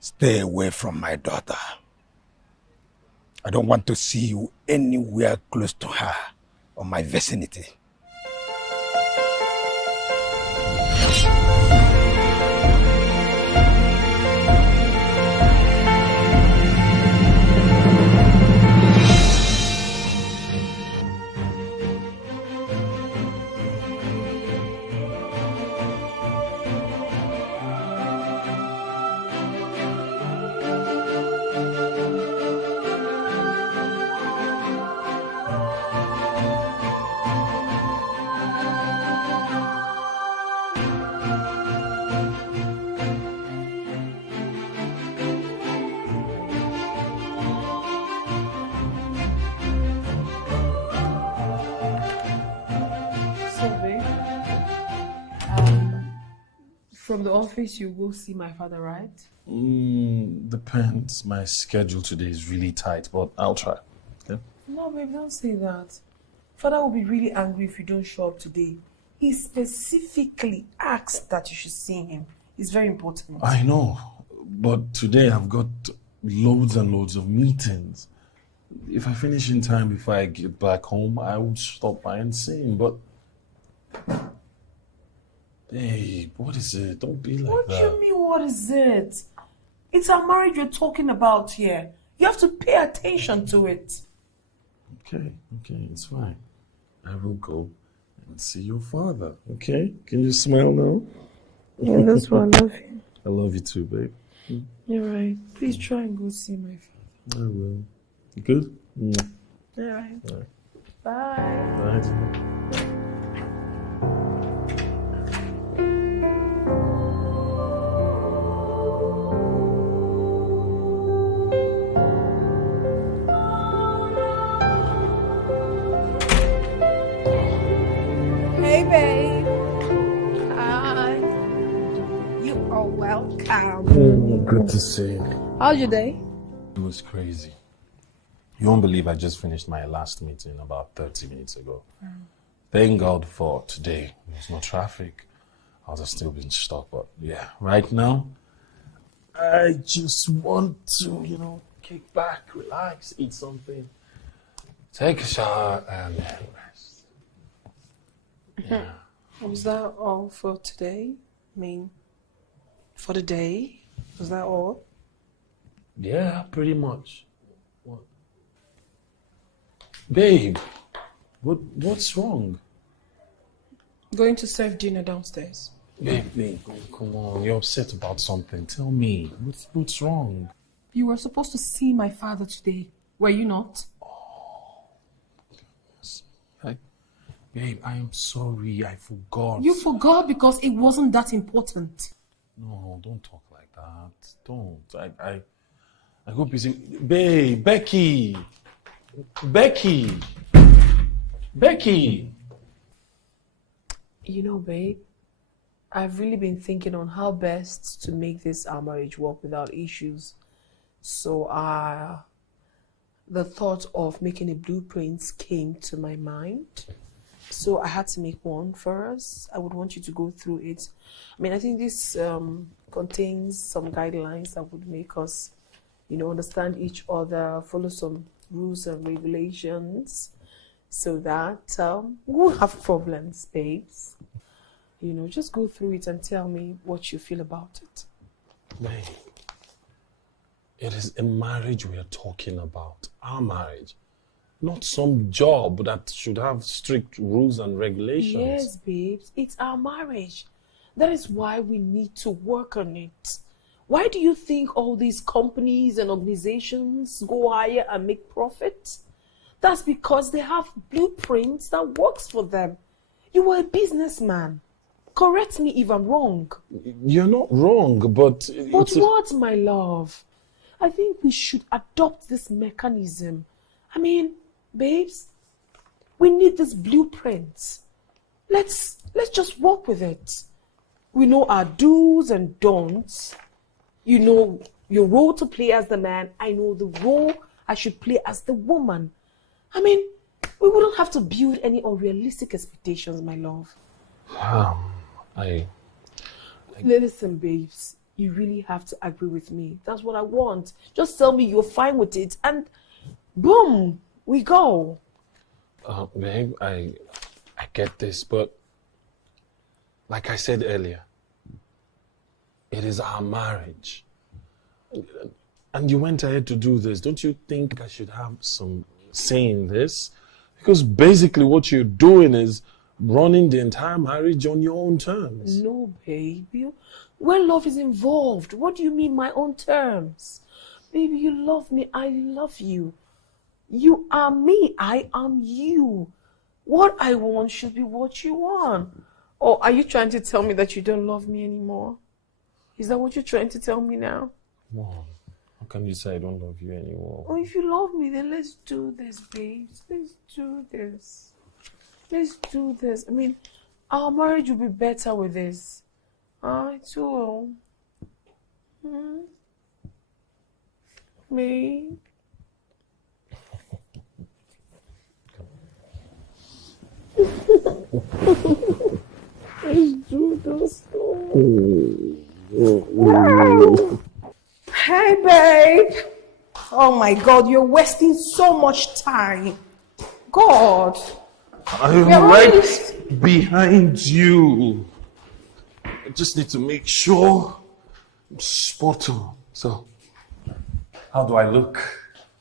Stay away from my daughter. I don't want to see you anywhere close to her or my vicinity. From the office, you go see my father, right? Depends. My schedule today is really tight, but I'll try. Okay? No, babe, don't say that. Father will be really angry if you don't show up today. He specifically asked that you should see him. It's very important. I know, but today I've got loads and loads of meetings. If I finish in time before I get back home, I would stop by and see him, but... Babe, what is it? Don't be like that. What do you mean, what is it? It's our marriage you're talking about here. You have to pay attention to it. Okay, it's fine. I will go and see your father, okay? Can you smile now? Yeah, that's why I love you. I love you too, babe. You're right. Please try and go see my father. I will. You good? All right. All right. Bye. Bye. Hey, babe. Hi. You are welcome. Good to see you. How's your day? It was crazy. You won't believe I just finished my last meeting about 30 minutes ago. Thank God for today. There's no traffic. I would have still been stuck, but yeah, right now, I just want to, kick back, relax, eat something, take a shower, and then rest. Yeah. Was that all for today? I mean, for the day? Was that all? Yeah, pretty much. What? Babe, what's wrong? Going to serve dinner downstairs. Babe, come on. You're upset about something. Tell me, what's wrong? You were supposed to see my father today. Were you not? Babe, I am sorry. I forgot. You forgot because it wasn't that important. No, don't talk like that. Don't. I go busy. Babe, Becky. You know, babe, I've really been thinking on how best to make this our marriage work without issues. So the thought of making a blueprint came to my mind. So I had to make one for us. I would want you to go through it. I mean, I think this contains some guidelines that would make us, understand each other, follow some rules and regulations, so that we won't have problems, babes. Just go through it and tell me what you feel about it. Babe, it is a marriage we are talking about. Our marriage. Not some job that should have strict rules and regulations. Yes, babes, it's our marriage. That is why we need to work on it. Why do you think all these companies and organizations go higher and make profit? That's because they have blueprints that works for them. You are a businessman. Correct me if I'm wrong. You're not wrong, but... But what, my love? I think we should adopt this mechanism. I mean, babes, we need this blueprint. Let's just work with it. We know our do's and don'ts. You know your role to play as the man. I know the role I should play as the woman. I mean, we wouldn't have to build any unrealistic expectations, my love. I Listen, babes, you really have to agree with me. That's what I want. Just tell me you're fine with it, and boom, we go. Babe, I get this, but like I said earlier, it is our marriage. And you went ahead to do this. Don't you think I should have some say in this? Because basically what you're doing is running the entire marriage on your own terms. No, baby. When love is involved, what do you mean my own terms? Baby, you love me. I love you. You are me. I am you. What I want should be what you want. Or are you trying to tell me that you don't love me anymore? Is that what you're trying to tell me now? Mom, how can you say I don't love you anymore? Oh, if you love me, then let's do this, babes. Let's do this. Let's do this. I mean, our marriage will be better with this. It will. Me. Let's do this. Hey, babe. Oh my God, you're wasting so much time. God. I'm right behind you. I just need to make sure I'm spot on. So, how do I look?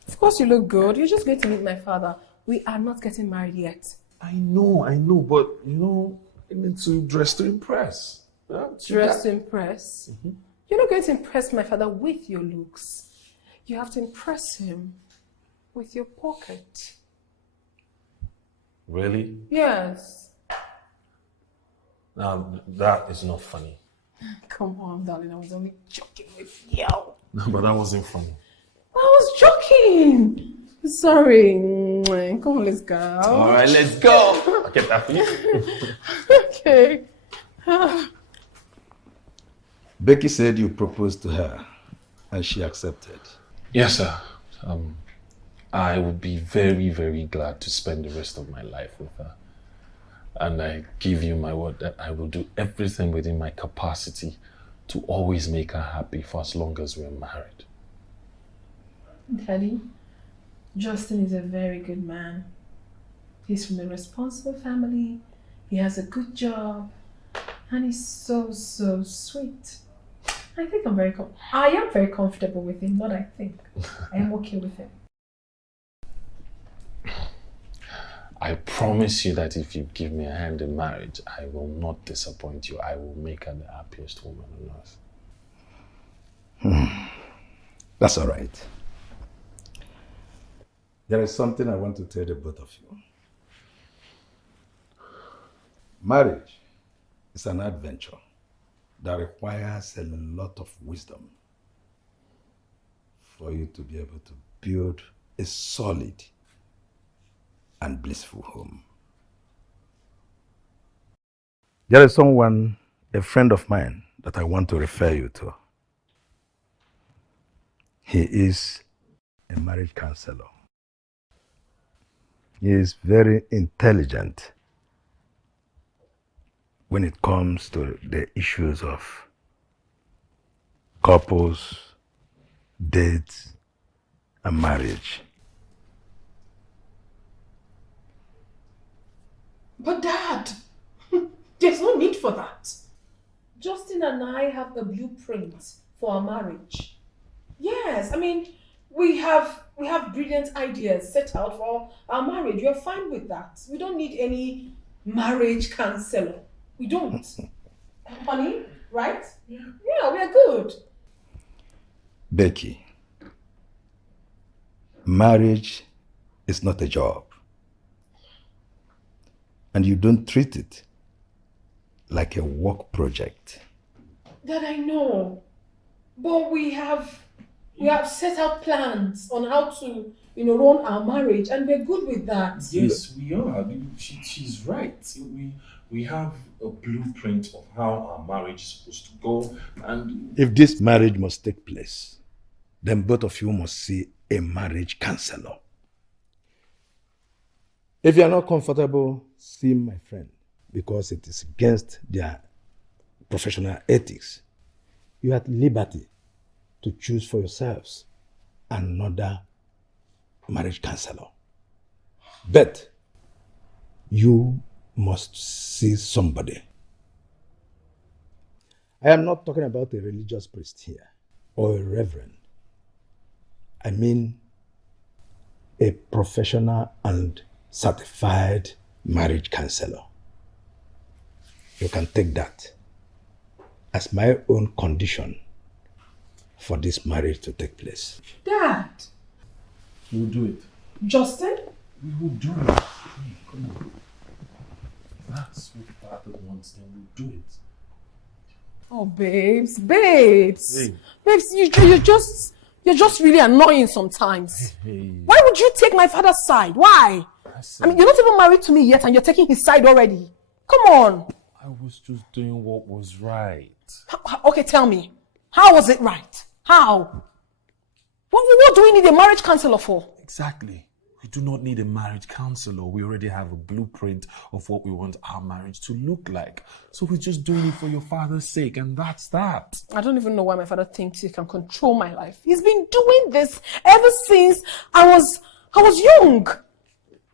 Of course you look good. You're just going to meet my father. We are not getting married yet. I know, but I need to dress to impress. Yeah, Dress to impress? You're not going to impress my father with your looks. You have to impress him with your pocket. Really? Yes. Now, that is not funny. Come on, darling. I was only joking with you. No, but that wasn't funny. I was joking. Sorry. Come on, let's go. All right, let's go. I'll get that for you. Okay. Becky said you proposed to her and she accepted. Yes, sir. I would be very, very glad to spend the rest of my life with her. And I give you my word that I will do everything within my capacity to always make her happy for as long as we're married. Daddy, Justin is a very good man. He's from a responsible family. He has a good job. And he's so, so sweet. I think I am very comfortable with him, not I think. I am okay with him. I promise you that if you give me a hand in marriage, I will not disappoint you. I will make her the happiest woman on earth. That's all right. There is something I want to tell the both of you. Marriage is an adventure that requires a lot of wisdom for you to be able to build a solid and blissful home. There is someone, a friend of mine, that I want to refer you to. He is a marriage counselor. He is very intelligent when it comes to the issues of couples, dates, and marriage. But Dad, there's no need for that. Justin and I have a blueprint for our marriage. Yes, I mean, we have brilliant ideas set out for our marriage. We're fine with that. We don't need any marriage counselor. We don't. Honey, right? Yeah, we're good. Becky, marriage is not a job. And you don't treat it like a work project. That I know. But we have set out plans on how to, run our marriage, and we're good with that. Yes, we are. She's right. We have a blueprint of how our marriage is supposed to go, and if this marriage must take place, then both of you must see a marriage counselor. If you are not comfortable, see my friend, because it is against their professional ethics you are at liberty to choose for yourselves another marriage counselor. But you must see somebody. I am not talking about a religious priest here or a reverend. I mean a professional and certified marriage counselor. You can take that as my own condition for this marriage to take place. Dad! We'll do it. Justin? We will do it. Hey, come on. That's what Father wants, then we'll do it. Oh, babes. Babes! Hey. Babes, you're just really annoying sometimes. Hey. Why would you take my father's side? Why? I mean, you're not even married to me yet and you're taking his side already. Come on. I was just doing what was right. Okay, tell me. How was it right? How? What do we need a marriage counselor for? Exactly. We do not need a marriage counselor. We already have a blueprint of what we want our marriage to look like. So we're just doing it for your father's sake, and that's that. I don't even know why my father thinks he can control my life. He's been doing this ever since I was young.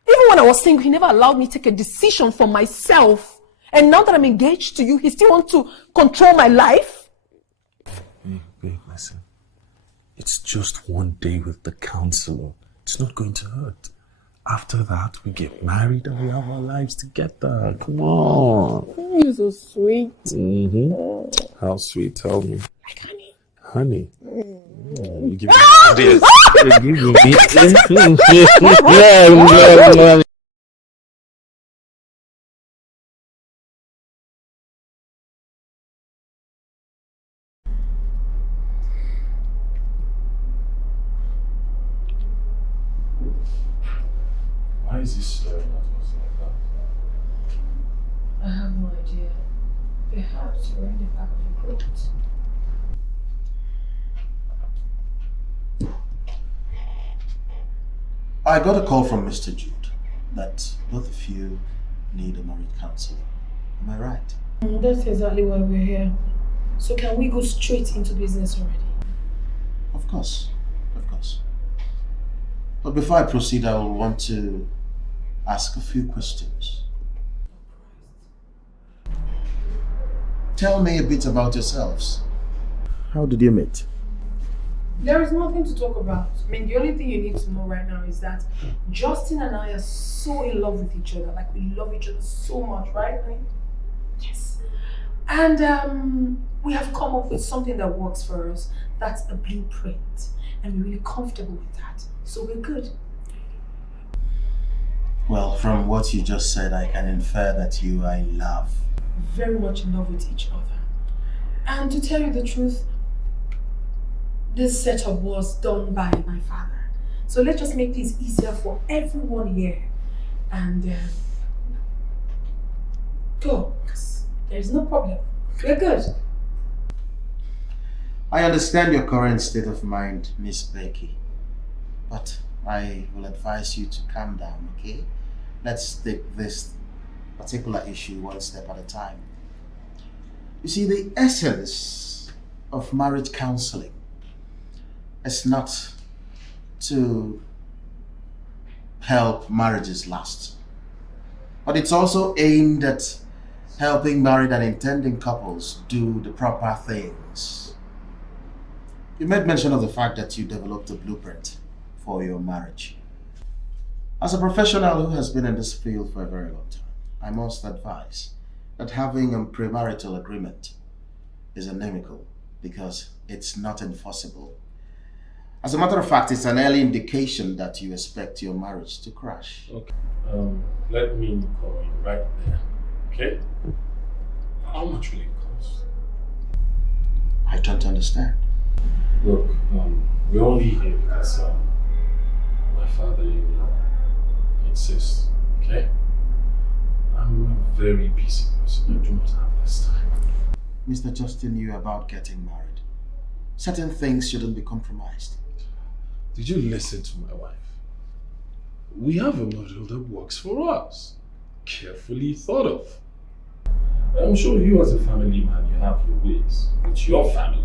Even when I was single, he never allowed me to take a decision for myself. And now that I'm engaged to you, he still wants to control my life? Hey, babe, listen. It's just one day with the counselor. It's not going to hurt. After that, we get married and we have our lives together. Come on. You're so sweet. Mm-hmm. How sweet? Tell me. Like honey. Honey. You give me ideas. You give me Why is he staring at us like that? I have no idea. Perhaps you're in the back of your throat. I got a call from Mr. Jude that both of you need a marriage counselor. Am I right? That's exactly why we're here. So can we go straight into business already? Of course. Of course. But before I proceed, I will want to ask a few questions. Tell me a bit about yourselves. How did you meet? There is nothing to talk about. I mean, the only thing you need to know right now is that Justin and I are so in love with each other. Like, we love each other so much, right? I mean, yes. And we have come up with something that works for us. That's a blueprint. And we're really comfortable with that. So we're good. Well, from what you just said, I can infer that you are in love. Very much in love with each other. And to tell you the truth, this setup was done by my father. So let's just make things easier for everyone here. And go, because there's no problem. We're good. I understand your current state of mind, Miss Becky. But I will advise you to calm down, okay? Let's take this particular issue one step at a time. You see, the essence of marriage counseling is not to help marriages last, but it's also aimed at helping married and intending couples do the proper things. You made mention of the fact that you developed a blueprint for your marriage. As a professional who has been in this field for a very long time, I must advise that having a premarital agreement is inimical because it's not enforceable. As a matter of fact, it's an early indication that you expect your marriage to crash. Okay. Let me call you right there. Okay? How much will it cost? I don't understand. Look, we're only here because my father insists, okay? I'm a very busy person. I do not have this time. Mr. Justin knew about getting married. Certain things shouldn't be compromised. Did you listen to my wife? We have a model that works for us. Carefully thought of. I'm sure you as a family man, you have your ways with your family.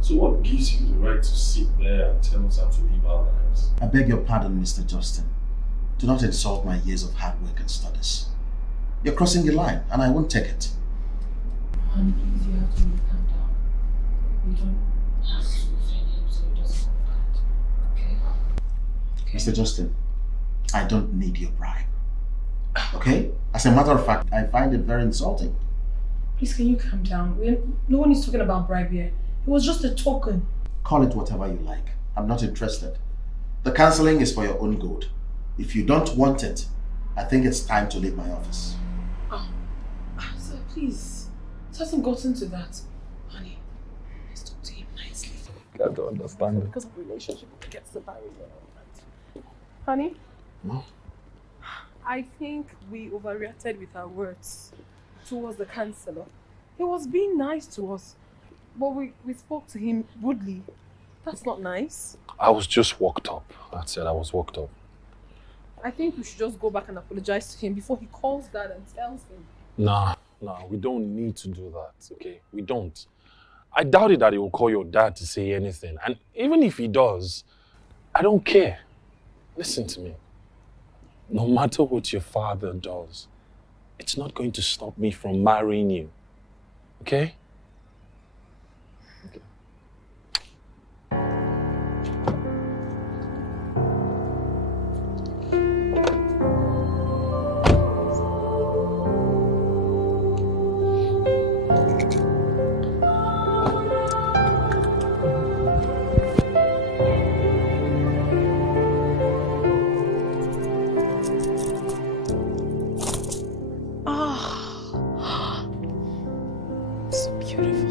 So what gives you the right to sit there and tell us how to live our lives? I beg your pardon, Mr. Justin. Do not insult my years of hard work and studies. You're crossing the line, and I won't take it. Honey, please, you have to calm down. You don't have to offend him so he doesn't go bad. Okay? Mr. Justin, I don't need your bribe. Okay? As a matter of fact, I find it very insulting. Please, can you calm down? No one is talking about bribe here. It was just a token. Call it whatever you like. I'm not interested. The counseling is for your own good. If you don't want it, I think it's time to leave my office. Oh, sir, please. It hasn't gotten to that. Honey, let's talk to him nicely. I don't understand it. Because of relationship, it gets the barrier. Honey? No. I think we overreacted with our words towards the counselor. He was being nice to us, but we spoke to him rudely. That's not nice. I was just worked up. That's it, I was worked up. I think we should just go back and apologize to him before he calls Dad and tells him. Nah, we don't need to do that, okay? We don't. I doubt it that he will call your dad to say anything. And even if he does, I don't care. Listen to me. No matter what your father does, it's not going to stop me from marrying you. Okay? Okay. So beautiful.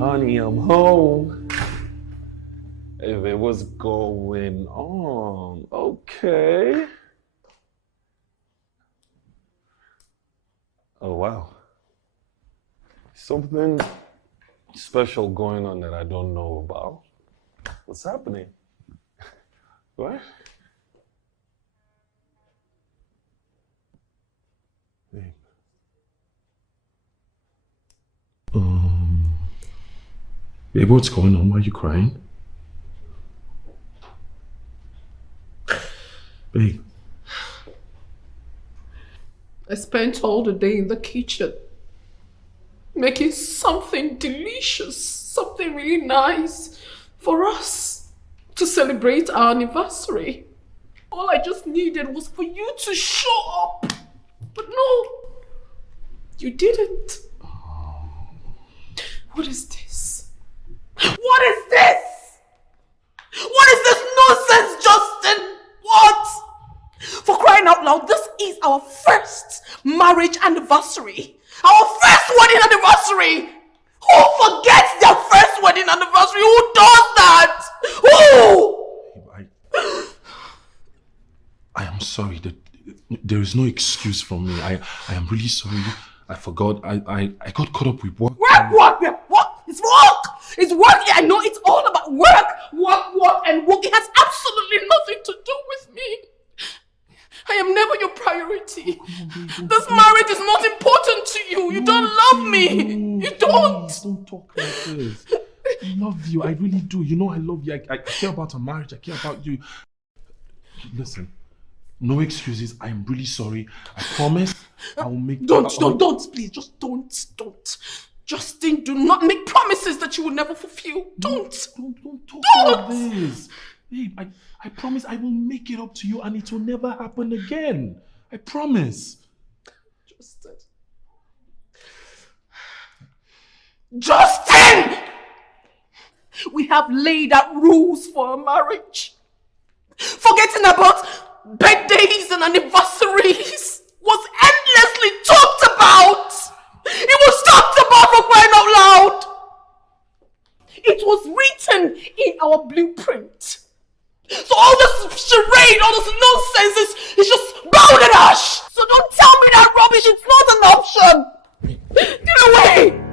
Honey, I'm home. If it was going on, okay. Oh, wow. Something special going on that I don't know about. What's happening? What? Babe. Babe, what's going on? Why are you crying? Babe. I spent all the day in the kitchen making something delicious, something really nice for us to celebrate our anniversary. All I just needed was for you to show up. But no, you didn't. What is this? What is this? What is this nonsense, Justin? What? For crying out loud, this is our first marriage anniversary. Our first wedding anniversary. Who forgets their first wedding anniversary? Who does that? Who? I am sorry. There is no excuse from me. I am really sorry. I forgot. I got caught up with work. Work. It's work. It's work. I know it's all about work, and work. It has absolutely nothing to do with me. I am never your priority. This marriage is not important to you. You don't love me. You don't. Don't talk like this. I love you. I really do. You know I love you. I care about our marriage. I care about you. Listen. No excuses. I am really sorry. I promise I will make... Don't, please. Just don't. Justin, do not make promises that you will never fulfill. Don't talk like this. Babe, I promise I will make it up to you and it will never happen again. I promise. Justin! We have laid out rules for a marriage. Forgetting about birthdays and anniversaries was endlessly talked about. It was talked about for crying out loud. It was written in our blueprint. So all this charade, all this nonsense is just bound and ash. So don't tell me that rubbish. It's not an option. Get away.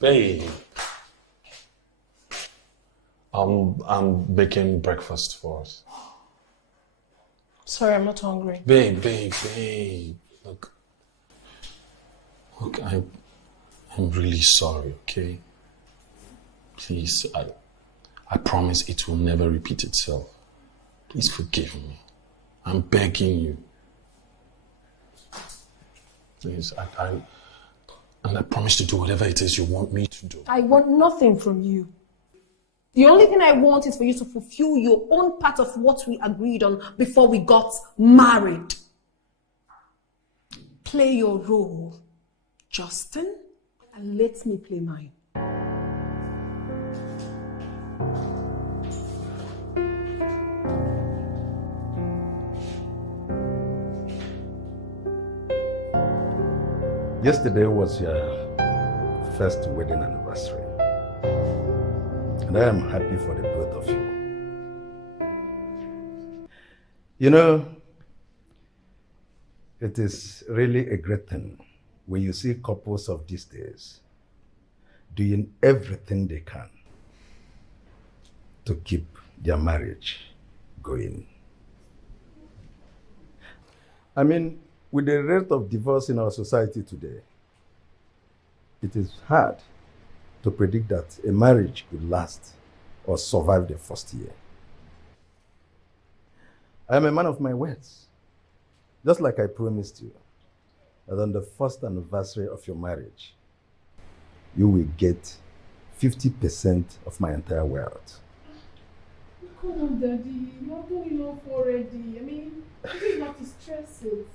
Babe. I'm making breakfast for us. Sorry, I'm not hungry. Babe. Look, I'm really sorry, okay? Please, I promise it will never repeat itself. Please forgive me. I'm begging you. Please, and I promise to do whatever it is you want me to do. I want nothing from you. The only thing I want is for you to fulfill your own part of what we agreed on before we got married. Play your role, Justin, and let me play mine. Yesterday was your first wedding anniversary. And I am happy for the both of you. You know, it is really a great thing when you see couples of these days doing everything they can to keep their marriage going. I mean, with the rate of divorce in our society today, it is hard to predict that a marriage could last or survive the first year. I am a man of my words, just like I promised you. that on the first anniversary of your marriage, you will get 50% of my entire wealth. Come on, Daddy. You're doing enough already. I mean, you don't have to stress it.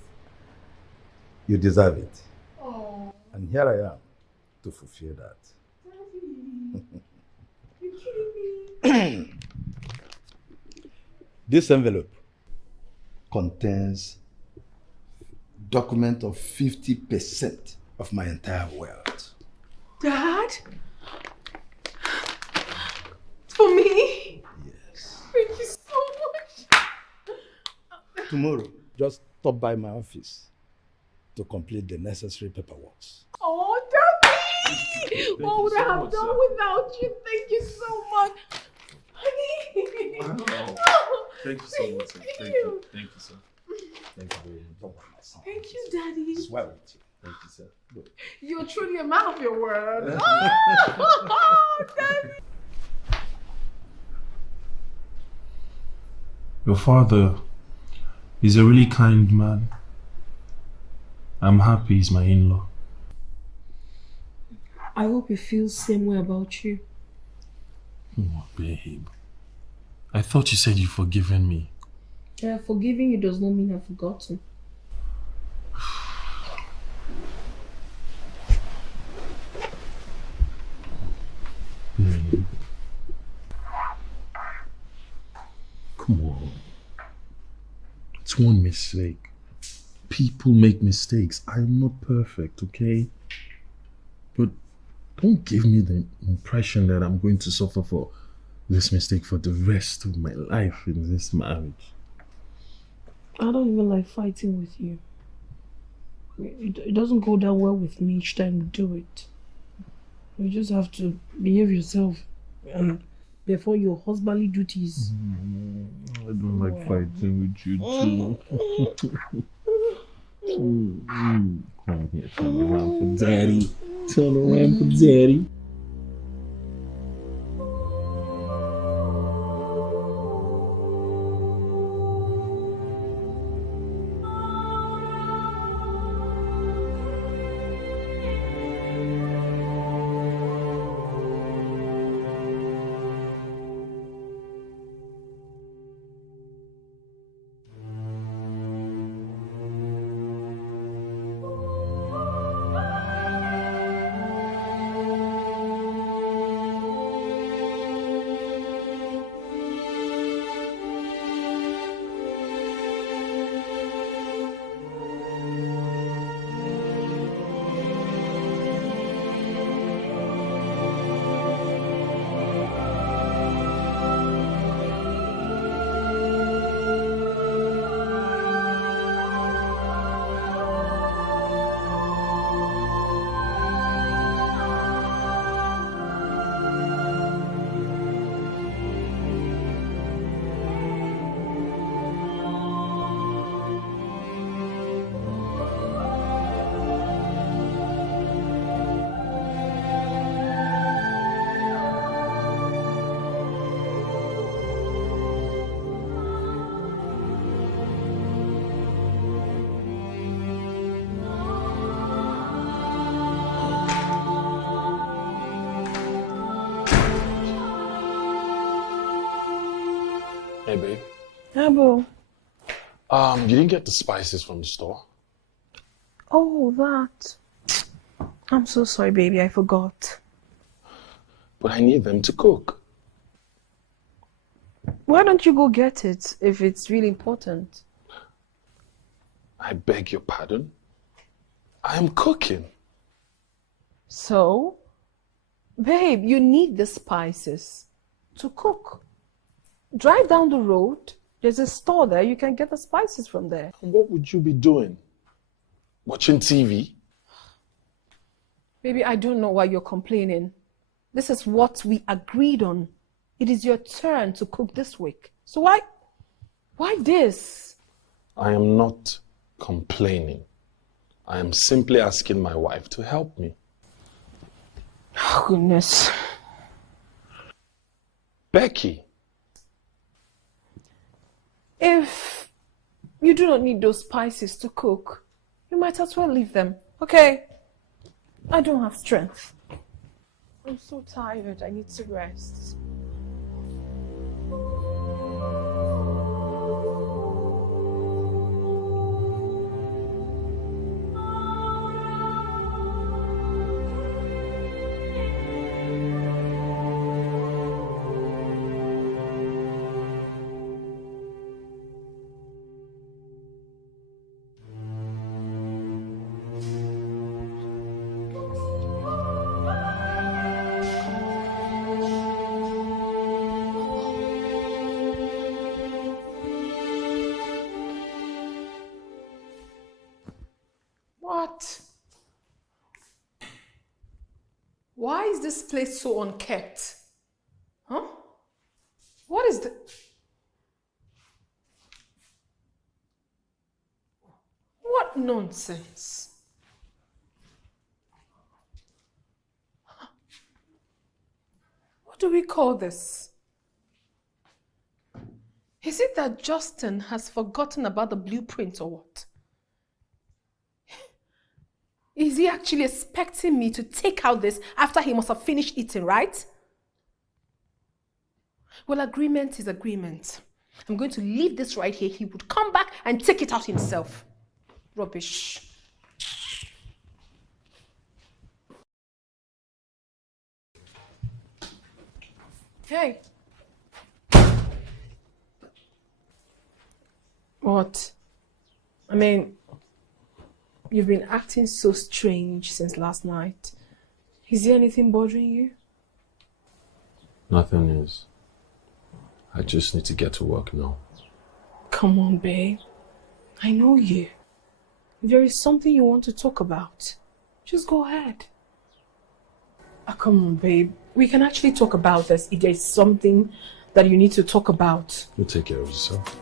You deserve it. Oh, And here I am to fulfill that. Daddy. You're kidding me. This envelope contains document of 50% of my entire wealth. Dad? For me? Yes. Thank you so much. Tomorrow, just stop by my office to complete the necessary paperwork. Oh, Daddy! What would I have done without you? Thank you so much. Honey! Wow. Thank you so much, sir. Thank you. Thank you, sir. Thank you very much. Thank you, Daddy. Swear with you. Thank you, sir. Good. You're truly a man of your word. Oh, Daddy! Your father is a really kind man. I'm happy he's my in-law. I hope he feels the same way about you. Oh, babe. I thought you said you'd forgiven me. Yeah, forgiving you does not mean I've forgotten. Come on. It's one mistake. People make mistakes. I'm not perfect, okay? But don't give me the impression that I'm going to suffer for this mistake for the rest of my life in this marriage. I don't even like fighting with you. It doesn't go down well with me each time you do it. You just have to behave yourself and perform your husbandly duties. I don't like fighting with you too. Come here, turn around for daddy. Turn around for daddy. Hey, babe. Yeah, bro. You didn't get the spices from the store? Oh, that. I'm so sorry, baby. I forgot. But I need them to cook. Why don't you go get it if it's really important? I beg your pardon? I am cooking. So, babe, you need the spices to cook. Drive down the road. There's a store there. You can get the spices from there. What would you be doing? Watching TV? Baby, I don't know why you're complaining. This is what we agreed on. It is your turn to cook this week. So why this? I am not complaining. I am simply asking my wife to help me. Oh, goodness. Becky. If you do not need those spices to cook, you might as well leave them, okay? I don't have strength. I'm so tired. I need to rest. What? Why is this place so unkept? Huh? What is the... What nonsense? What do we call this? Is it that Justin has forgotten about the blueprint or what? Is he actually expecting me to take out this after he must have finished eating, right? Well, agreement is agreement. I'm going to leave this right here. He would come back and take it out himself. Rubbish. Hey. What? I mean, you've been acting so strange since last night. Is there anything bothering you? Nothing is. I just need to get to work now. Come on, babe. I know you. If there is something you want to talk about, just go ahead. Come on, babe. We can actually talk about this if there is something that you need to talk about. You take care of yourself.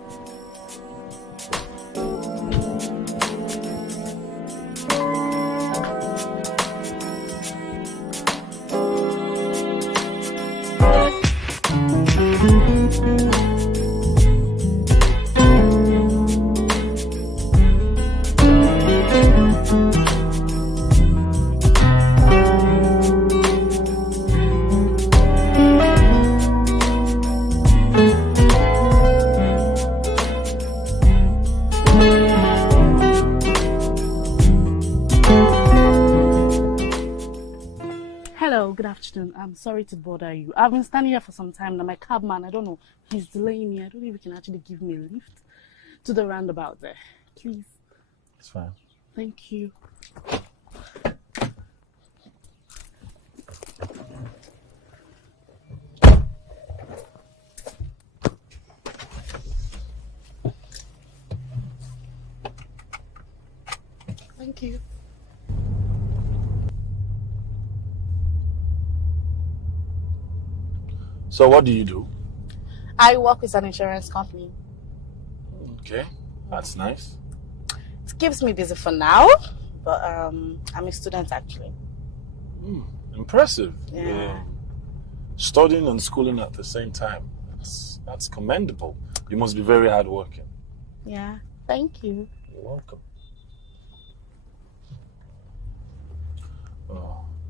I'm sorry to bother you. I've been standing here for some time now. My cabman, I don't know, he's delaying me. I don't know if he can actually give me a lift to the roundabout there. Please. It's fine. Thank you. Thank you. So what do you do? I work with an insurance company. Okay, that's nice. It keeps me busy for now, but I'm a student actually. Impressive. Yeah. Studying and schooling at the same time. That's commendable. You must be very hardworking. Yeah, thank you. You're welcome.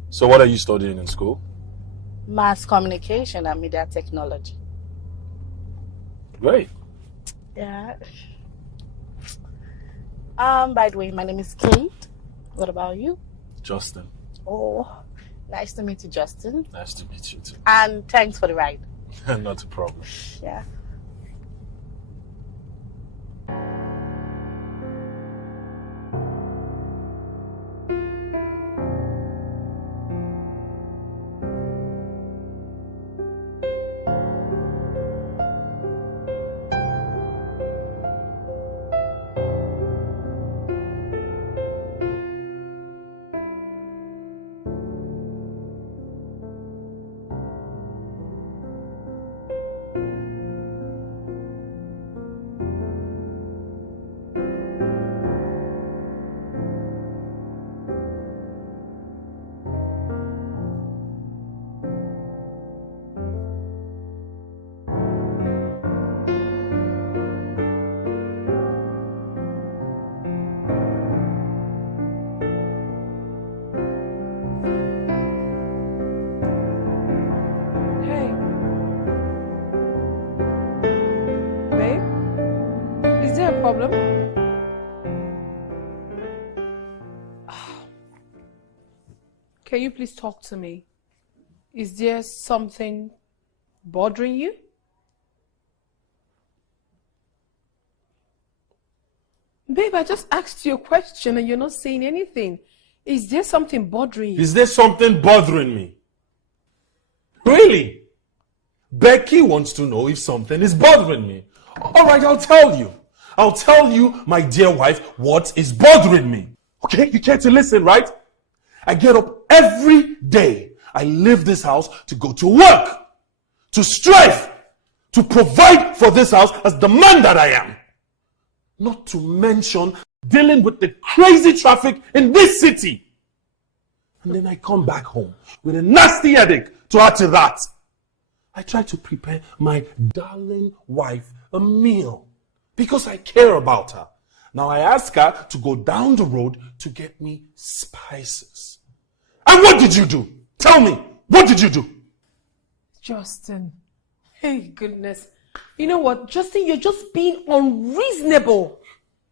So what are you studying in school? Mass communication and media technology. Great. Yeah. By the way, my name is Kate. What about you? Justin. Oh, nice to meet you, Justin. Nice to meet you too. And thanks for the ride. Not a problem. Yeah. Can you please talk to me? Is there something bothering you? Babe, I just asked you a question and you're not saying anything. Is there something bothering you? Is there something bothering me? Really? Becky wants to know if something is bothering me. All right, I'll tell you. I'll tell you, my dear wife, what is bothering me. Okay, you care to listen, right? I get up every day. I leave this house to go to work, to strive, to provide for this house as the man that I am. Not to mention dealing with the crazy traffic in this city. And then I come back home with a nasty headache to add to that. I try to prepare my darling wife a meal because I care about her. Now I ask her to go down the road to get me spices. And what did you do? Tell me, what did you do? Justin, hey goodness. You know what, Justin, you're just being unreasonable.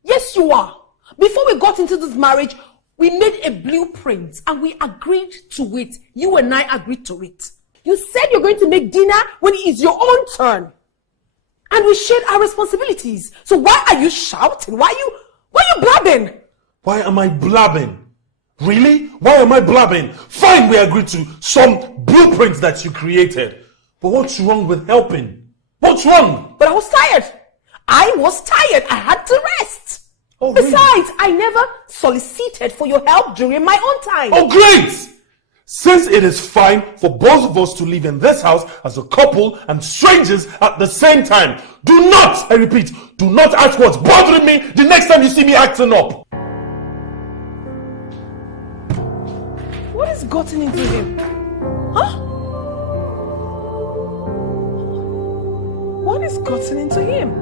Yes, you are. Before we got into this marriage, we made a blueprint and we agreed to it. You and I agreed to it. You said you're going to make dinner when it is your own turn. And we shared our responsibilities. So why are you shouting? Why are you blabbing? Why am I blabbing? Really? Why am I blabbing? Fine, we agreed to some blueprints that you created. But what's wrong with helping? What's wrong? But I was tired. I had to rest. Oh, Besides, really? I never solicited for your help during my own time. Oh, great! Since it is fine for both of us to live in this house as a couple and strangers at the same time, do not, I repeat, do not ask what's bothering me the next time you see me acting up. What has gotten into him? Huh? What has gotten into him?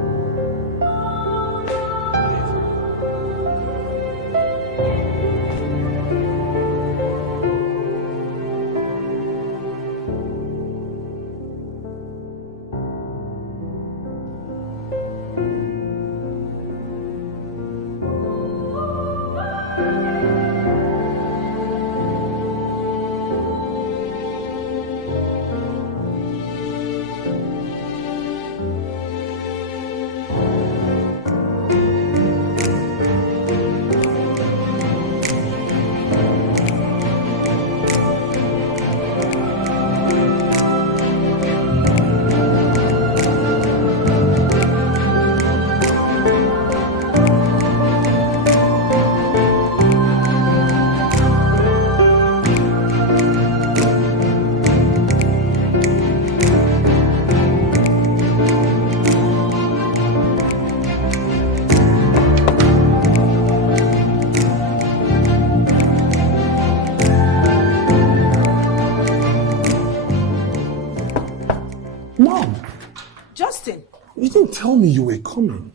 You didn't tell me you were coming.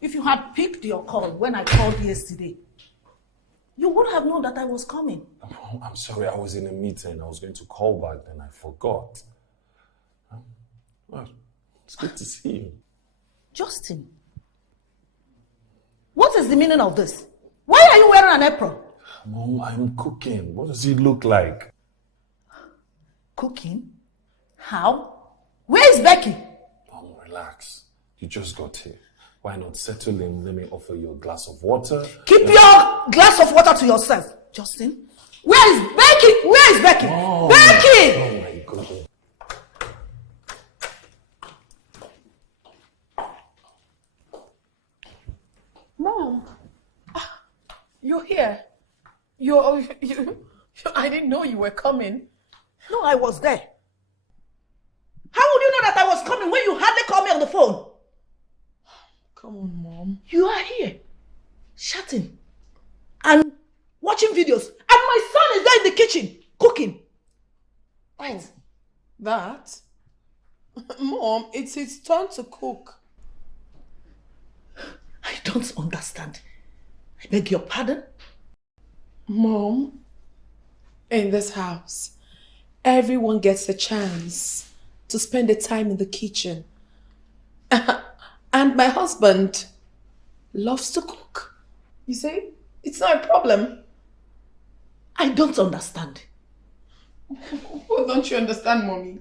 If you had picked your call when I called yesterday, you would have known that I was coming. Oh, I'm sorry, I was in a meeting. I was going to call back, then I forgot. Well, it's good to see you. Justin, what is the meaning of this? Why are you wearing an apron? Mom, I'm cooking. What does it look like? Cooking? How? Where is Becky? Mom, relax. You just got here. Why not settle in? Let me offer you a glass of water. Keep your glass of water to yourself. Justin, where is Becky? Where is Becky? Oh, Becky! Oh my goodness. Mom, you're here. I didn't know you were coming. No, I was there. How would you know that I was coming when you hardly called me on the phone? Come on, Mom. You are here, chatting and watching videos, and my son is there in the kitchen, cooking. Oh, that? Mom, it's his turn to cook. I don't understand. I beg your pardon? Mom, in this house, everyone gets a chance to spend the time in the kitchen. And my husband loves to cook. You see, it's not a problem. I don't understand. What don't you understand, Mommy?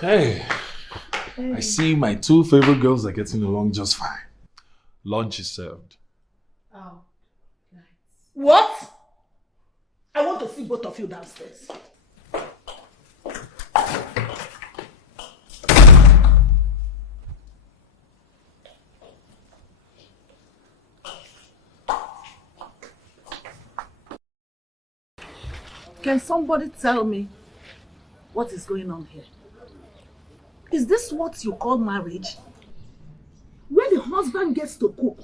Hey, I see my two favorite girls are getting along just fine. Lunch is served. Oh, nice. What? I want to see both of you downstairs. Can somebody tell me what is going on here? Is this what you call marriage? Where the husband gets to cook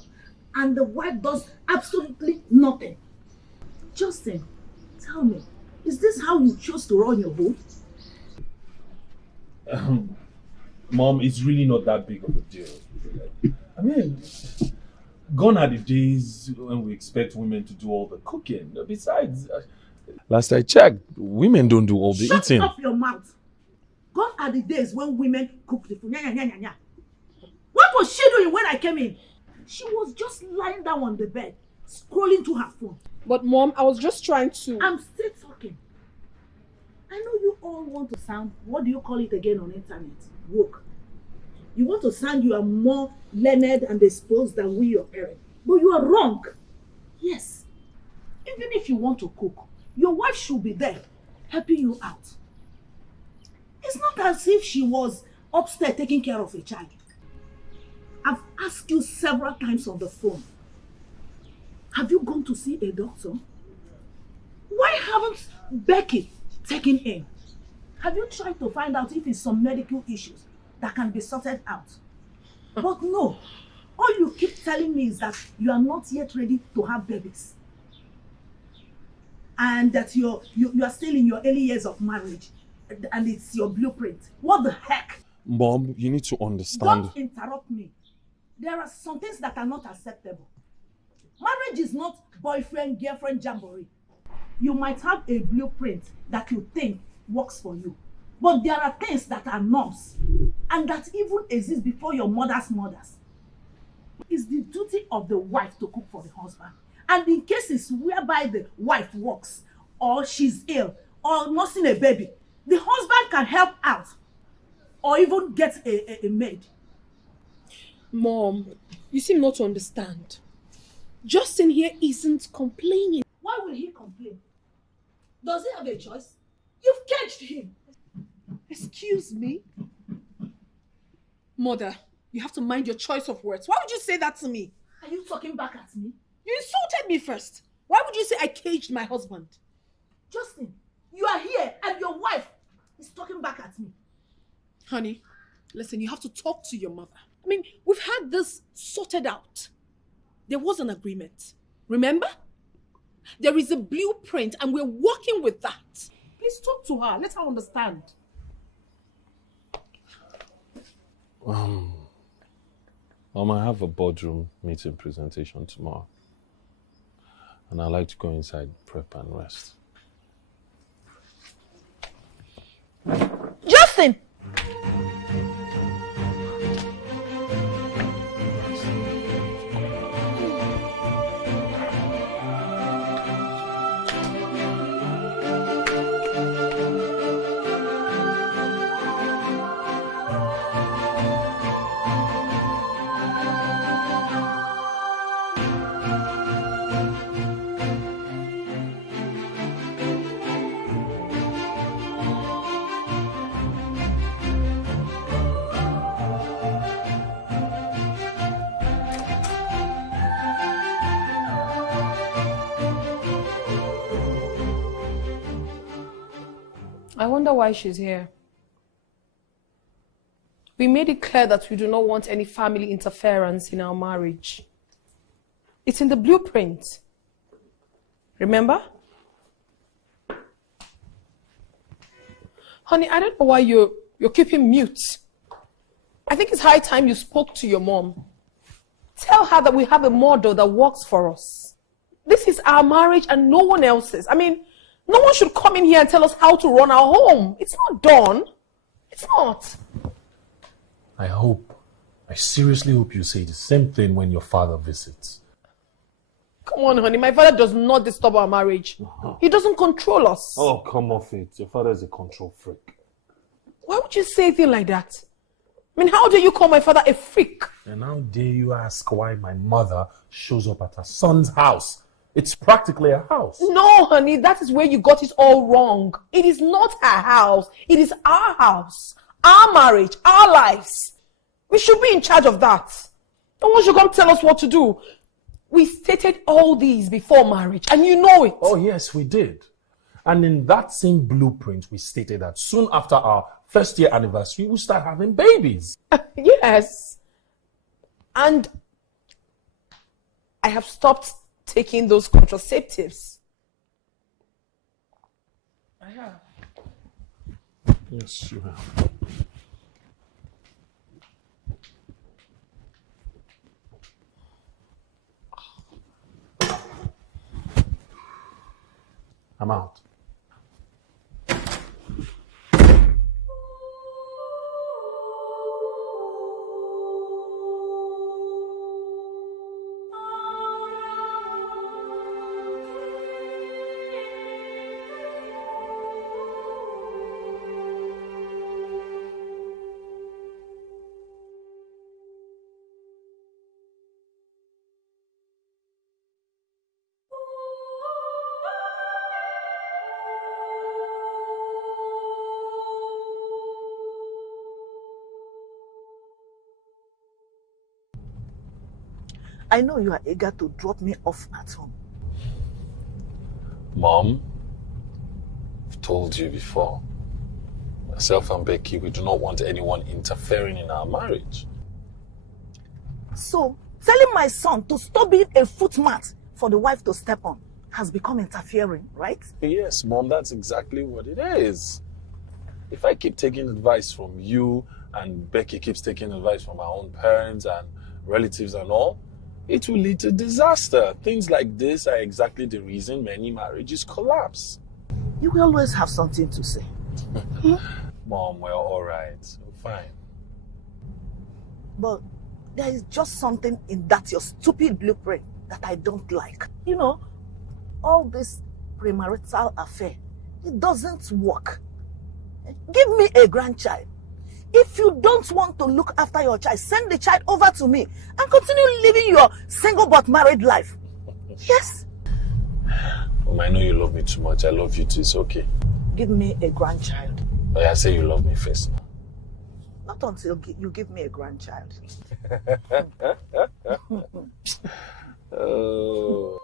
and the wife does absolutely nothing. Justin, tell me, is this how you chose to run your home? Mom, it's really not that big of a deal. I mean, gone are the days when we expect women to do all the cooking. Besides, last I checked, women don't do all the eating. Shut up your mouth. Gone are the days when women cook the food. Nya, nya, nya, nya, nya. What was she doing when I came in? She was just lying down on the bed, scrolling to her phone. But Mom, I was just trying to... I'm still talking. I know you all want to sound, what do you call it again on internet? Woke. You want to sound you are more learned and exposed than we, your parents. But you are wrong. Yes. Even if you want to cook, your wife should be there, helping you out. It's not as if she was upstairs taking care of a child. I've asked you several times on the phone. Have you gone to see a doctor? Why haven't Becky taken in? Have you tried to find out if it's some medical issues that can be sorted out? But no, all you keep telling me is that you are not yet ready to have babies. And that you are still in your early years of marriage. And it's your blueprint. What the heck? Mom, you need to understand. Don't interrupt me. There are some things that are not acceptable. Marriage is not boyfriend, girlfriend jamboree. You might have a blueprint that you think works for you. But there are things that are norms and that even exist before your mother's mothers. It's the duty of the wife to cook for the husband. And in cases whereby the wife works or she's ill or nursing a baby, the husband can help out or even get a maid. Mom, you seem not to understand. Justin here isn't complaining. Why will he complain? Does he have a choice? You've caged him. Excuse me? Mother, you have to mind your choice of words. Why would you say that to me? Are you talking back at me? You insulted me first. Why would you say I caged my husband? Justin, you are here and your wife is talking back at me. Honey, listen, you have to talk to your mother. I mean, we've had this sorted out. There was an agreement. Remember? There is a blueprint and we're working with that. Please talk to her. Let her understand. I have a boardroom meeting presentation tomorrow. And I'd like to go inside, prep and rest. Justin! I wonder why she's here. We made it clear that we do not want any family interference in our marriage. It's in the blueprint. Remember? Honey, I don't know why you're keeping mute. I think it's high time you spoke to your mom. Tell her that we have a model that works for us. This is our marriage and no one else's. I mean, no one should come in here and tell us how to run our home. It's not done. It's not. I seriously hope you say the same thing when your father visits. Come Come on, honey. My father does not disturb our marriage. He doesn't control us. Oh, come off it. Your father is a control freak. Why would you say a thing like that? I mean, how dare you call my father a freak? And how dare you ask why my mother shows up at her son's house? It's practically a house. No, honey, that is where you got it all wrong. It is not her house. It is our house, our marriage, our lives. We should be in charge of that. No one should come tell us what to do. We stated all these before marriage, and you know it. Oh, yes, we did. And in that same blueprint, we stated that soon after our first year anniversary, we'll start having babies. Yes. And I have stopped taking those contraceptives. I have. Yes, you have. I'm out. I know you are eager to drop me off at home. Mom, I've told you before. Myself and Becky, we do not want anyone interfering in our marriage. So, telling my son to stop being a footmat for the wife to step on has become interfering, right? Yes, Mom, that's exactly what it is. If I keep taking advice from you and Becky keeps taking advice from our own parents and relatives and all, it will lead to disaster. Things like this are exactly the reason many marriages collapse. You will always have something to say. Mom, we're all right. We're fine. But there is just something in that your stupid blueprint that I don't like. You know, all this premarital affair, it doesn't work. Give me a grandchild. If you don't want to look after your child, send the child over to me and continue living your single but married life. Yes. Mom, I know you love me too much. I love you too. It's okay. Give me a grandchild. But I say you love me first. Not until you give me a grandchild. Oh.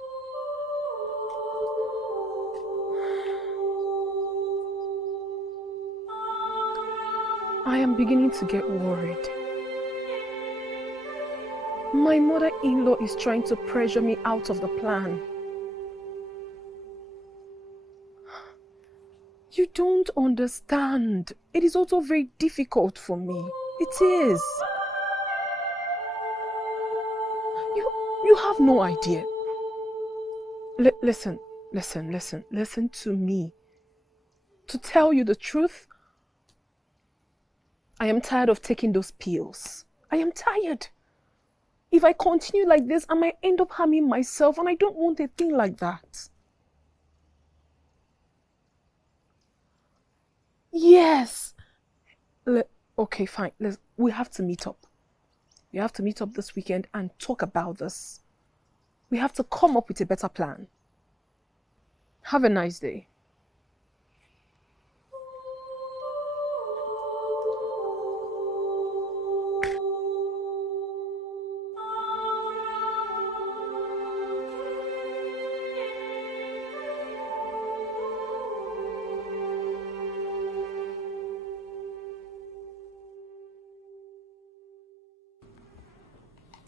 I am beginning to get worried. My mother-in-law is trying to pressure me out of the plan. You don't understand. It is also very difficult for me. It is. You have no idea. Listen to me. To tell you the truth, I am tired of taking those pills. I am tired. If I continue like this, I might end up harming myself, and I don't want a thing like that. Yes. Okay, fine. We have to meet up. We have to meet up this weekend and talk about this. We have to come up with a better plan. Have a nice day.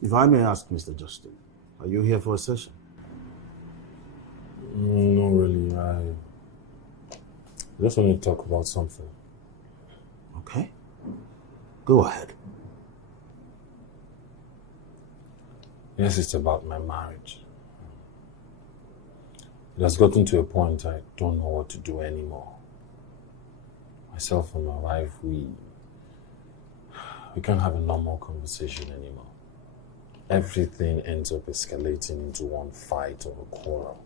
If I may ask, Mr. Justin, are you here for a session? No, really. I just want to talk about something. Okay. Go ahead. Yes, it's about my marriage. It has gotten to a point I don't know what to do anymore. Myself and my wife, we can't have a normal conversation anymore. everything ends up escalating into one fight or a quarrel.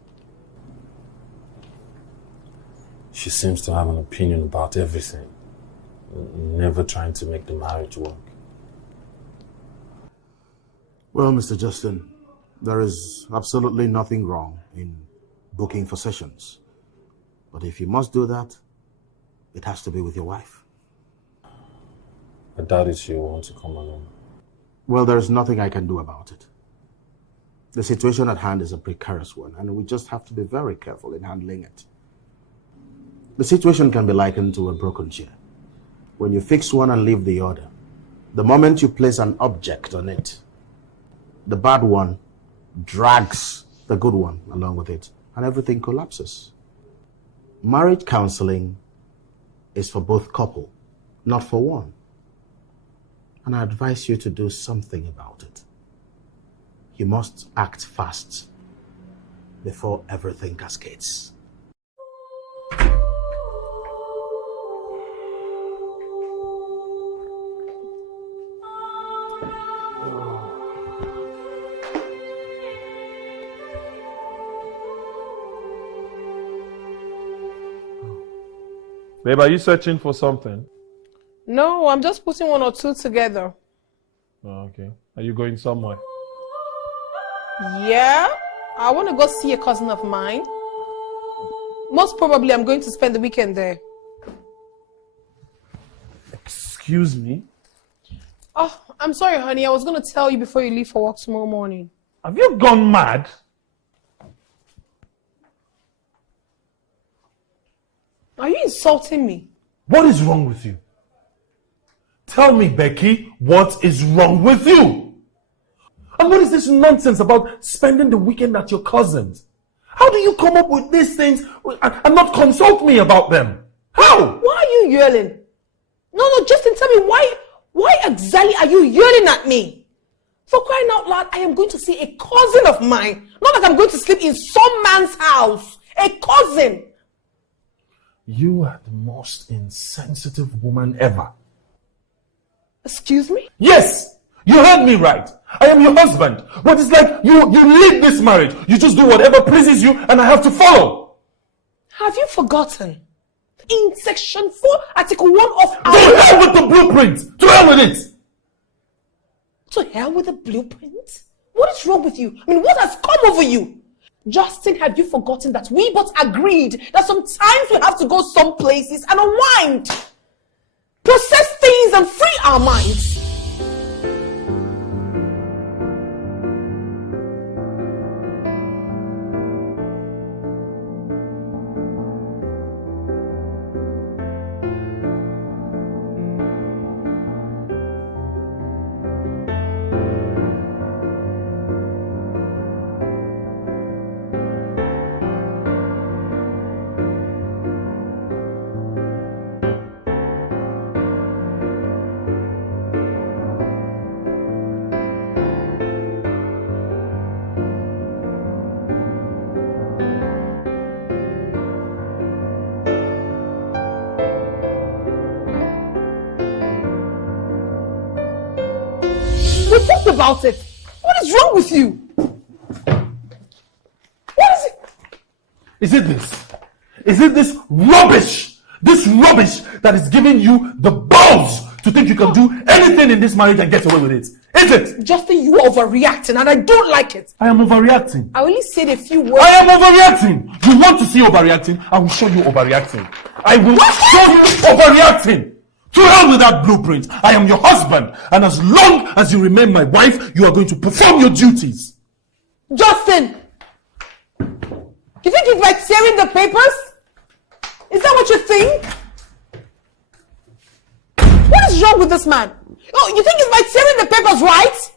She seems to have an opinion about everything, never trying to make the marriage work. Well, Mr. Justin, there is absolutely nothing wrong in booking for sessions. But if you must do that, it has to be with your wife. I doubt it she'll want to come along. Well, there's nothing I can do about it. The situation at hand is a precarious one, and we just have to be very careful in handling it. The situation can be likened to a broken chair. When you fix one and leave the other, the moment you place an object on it, the bad one drags the good one along with it, and everything collapses. Marriage counseling is for both couple, not for one. And I advise you to do something about it. You must act fast before everything cascades. Babe, are you searching for something? No, I'm just putting one or two together. Oh, okay. Are you going somewhere? Yeah, I want to go see a cousin of mine. Most probably I'm going to spend the weekend there. Excuse me? Oh, I'm sorry, honey. I was going to tell you before you leave for work tomorrow morning. Have you gone mad? Are you insulting me? What is wrong with you? Tell me, Becky, what is wrong with you? And what is this nonsense about spending the weekend at your cousin's? How do you come up with these things and not consult me about them? How? Why are you yelling? No, Justin, tell me why exactly are you yelling at me? For crying out loud, I am going to see a cousin of mine. Not like I'm going to sleep in some man's house. A cousin. You are the most insensitive woman ever. Excuse me? Yes, you heard me right. I am your husband. But it's like you lead this marriage. You just do whatever pleases you and I have to follow. Have you forgotten? In section 4, article 1 of our... To hell with the blueprint! To hell with it! To hell with the blueprint? What is wrong with you? I mean, what has come over you? Justin, have you forgotten that we both agreed that sometimes we have to go some places and unwind, process things and free our minds? We talked about it. What is wrong with you? What is it? Is it this? Is it this rubbish? This rubbish that is giving you the balls to think you can do anything in this marriage and get away with it? Is it? Justin, you are overreacting and I don't like it. I am overreacting. I only said a few words. I am overreacting. You want to see overreacting? I will show you overreacting. I will show you overreacting. To hell with that blueprint. I am your husband. And as long as you remain my wife, you are going to perform your duties. Justin! You think it's like tearing the papers? Is that what you think? What is wrong with this man? Oh, you think it's like tearing the papers, right?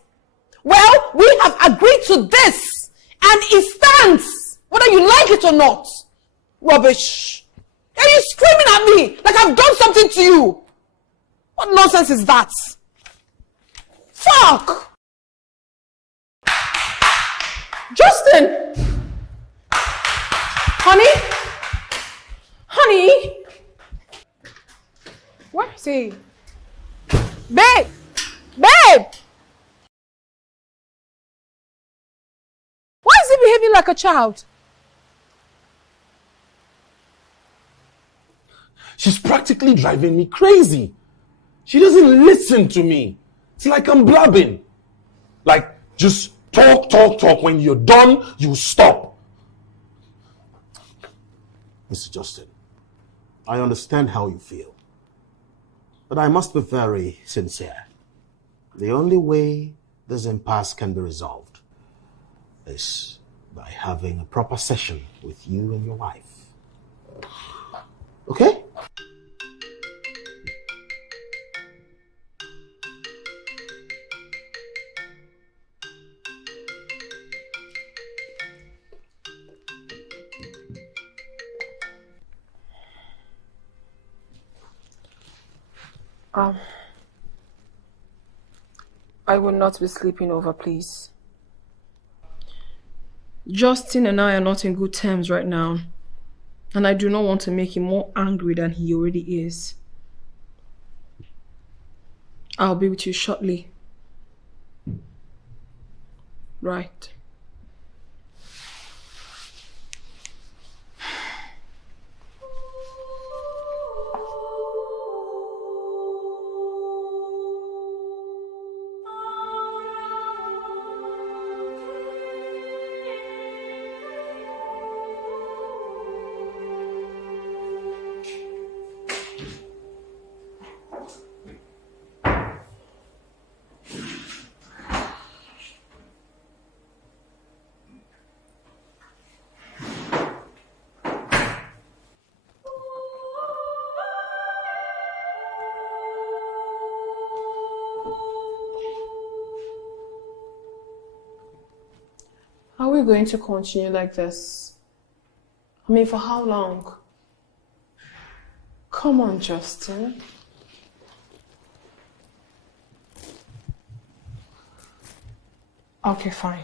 Well, we have agreed to this. And it stands. Whether you like it or not. Rubbish. Are you screaming at me like I've done something to you? What nonsense is that? Fuck! Justin! Honey? Honey? Where is he? Babe! Babe! like a child. She's practically driving me crazy. She doesn't listen to me. It's like I'm blabbing. Like, just talk, talk, talk. When you're done, you stop. Mr. Justin, I understand how you feel. But I must be very sincere. The only way this impasse can be resolved is by having a proper session with you and your wife. Okay? I will not be sleeping over, please. Justin and I are not in good terms right now. And I do not want to make him more angry than he already is. I'll be with you shortly. Right. Are we going to continue like this? I mean, for how long? Come on, Justin. Okay, fine.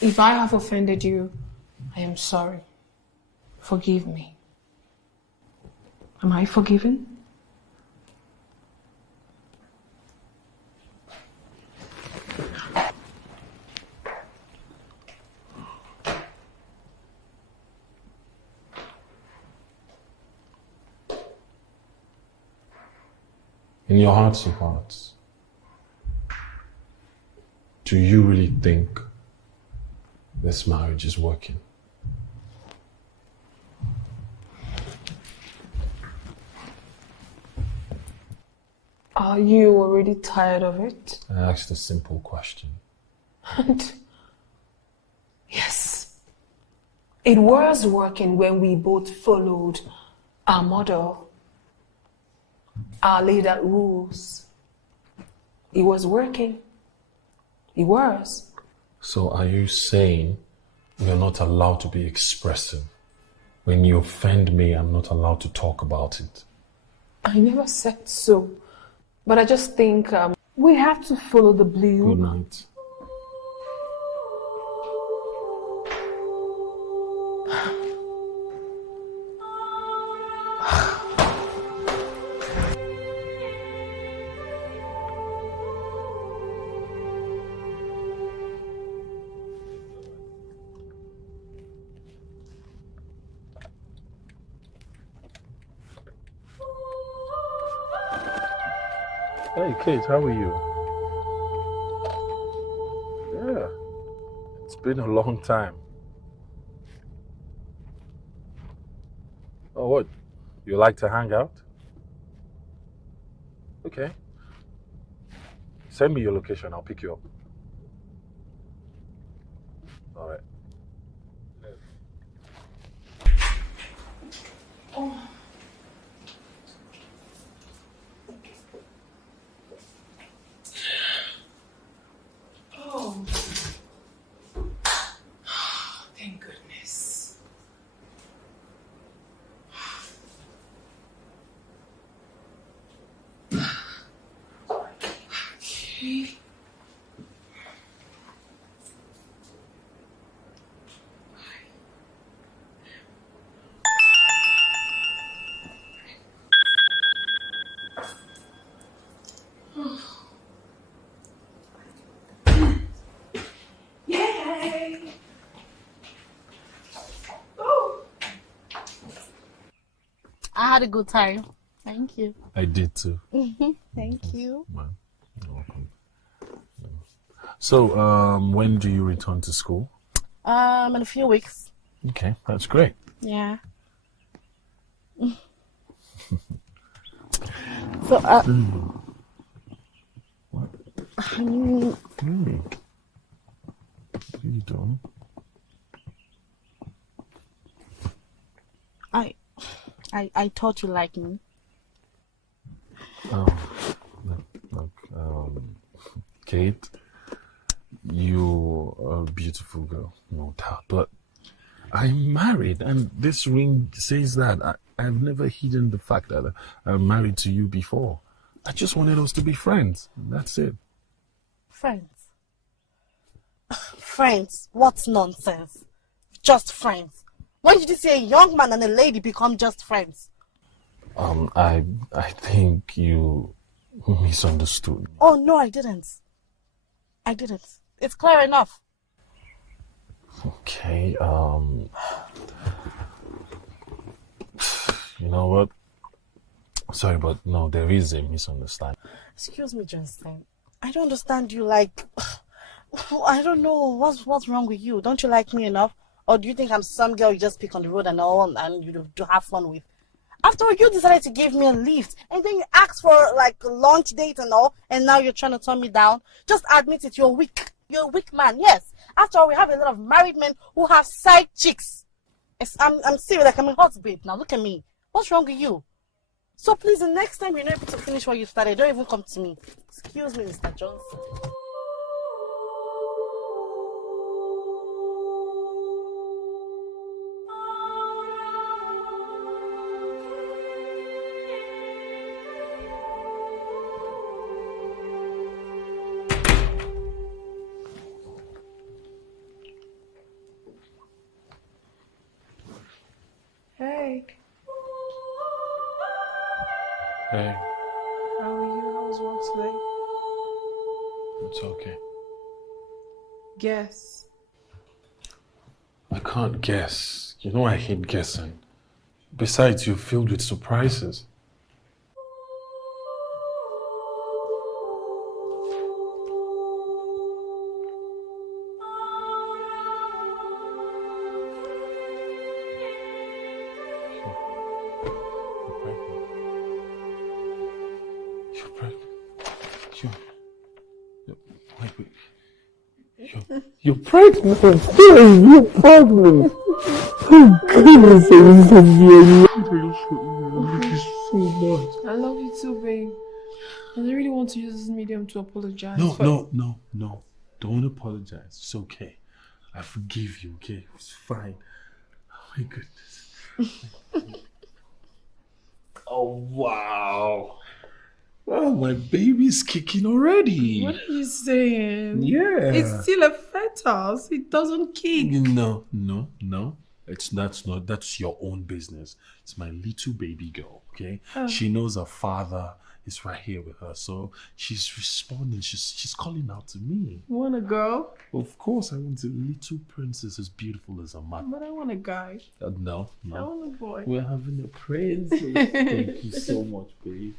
If I have offended you, I am sorry. Forgive me. Am I forgiven? In your hearts of hearts, do you really think this marriage is working? Are you already tired of it? I asked a simple question. And yes, it was working when we both followed our model, our leader rules. It was working. It was. So are you saying you're not allowed to be expressive? When you offend me, I'm not allowed to talk about it. I never said so. But I just think we have to follow the blue. Good night. Hey, Kate, how are you? Yeah, it's been a long time. Oh, what? You like to hang out? Okay. Send me your location, I'll pick you up. All right. Oh. Oh. Thank goodness. Okay. I had a good time. Thank you. I did too. Thank you. Man, you're welcome. So, when do you return to school? In a few weeks. Okay, that's great. Yeah. So, What? I mean, What are you doing? I thought you liked me. Look, Kate, you're a beautiful girl, no doubt, but I'm married, and this ring says that. I've never hidden the fact that I'm married to you before. I just wanted us to be friends. That's it. Friends. Friends? What nonsense. Just friends. When did you say a young man and a lady become just friends? I think you misunderstood. Oh, no, I didn't. I didn't. It's clear enough. Okay, you know what? Sorry, but no, there is a misunderstanding. Excuse me, Justin. I don't understand you, like... I don't know. What's wrong with you? Don't you like me enough? Or do you think I'm some girl you just pick on the road and all and you do have fun with? After all, you decided to give me a lift and then you asked for like a lunch date and all, and now you're trying to turn me down. Just admit it, you're weak. You're a weak man, yes. After all, we have a lot of married men who have side chicks. I'm serious, like I'm a hot babe now. Look at me. What's wrong with you? So please, the next time you're not able to finish what you started, don't even come to me. Excuse me, Mr. Johnson. Hey, Hey, how are you? How was work today? it's okay. Guess. I can't guess. You know I hate guessing. Besides, you're filled with surprises. You're pregnant. You're pregnant. You're pregnant. Oh, goodness, I love you so much. I love you too, babe. And I really want to use this medium to apologize. No. Don't apologize. It's okay. I forgive you, okay? It's fine. Oh, my goodness. Oh, wow. Wow, my baby's kicking already. What are you saying? Yeah. It's still a fetus. It doesn't kick. No. That's your own business. It's my little baby girl, okay? She knows her father is right here with her, so she's responding. She's calling out to me. You want a girl? Of course, I want a little princess as beautiful as her mother. But I want a guy. No. I want a boy. We're having a princess. Thank you so much, babe.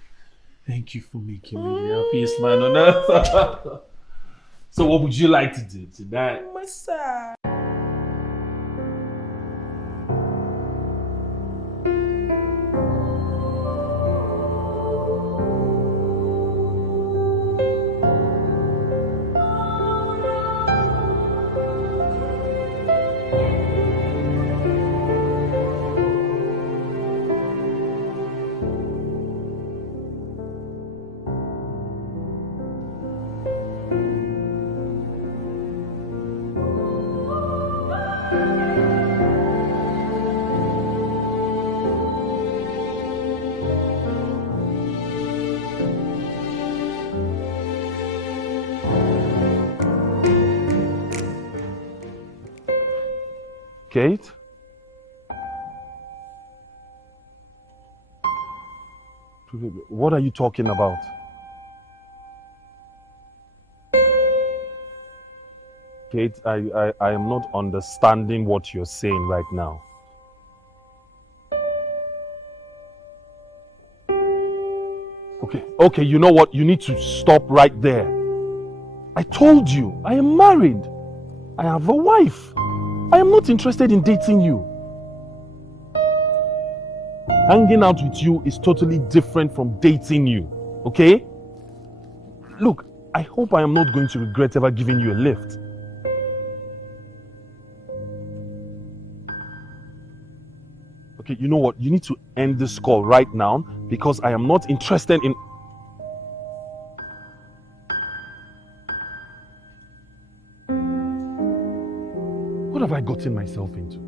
Thank you for making me the happiest man on earth. So what would you like to do tonight? Massage. Kate? What are you talking about? Kate, I am not understanding what you're saying right now. Okay, you know what? You need to stop right there. I told you, I am married. I have a wife. I am not interested in dating you. Hanging out with you is totally different from dating you, okay? Look, I hope I am not going to regret ever giving you a lift. Okay, you know what? You need to end this call right now because I am not interested in... What have I gotten myself into?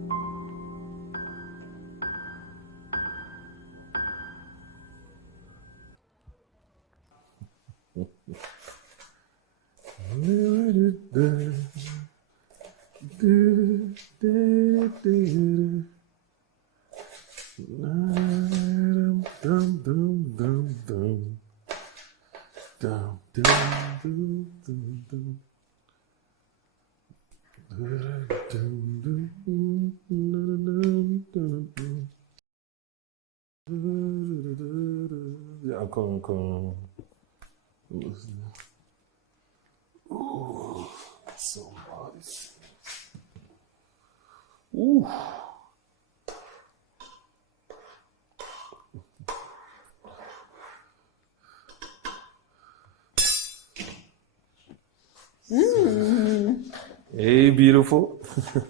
Yeah, come. Ooh, so nice. Ooh. Hey, beautiful. It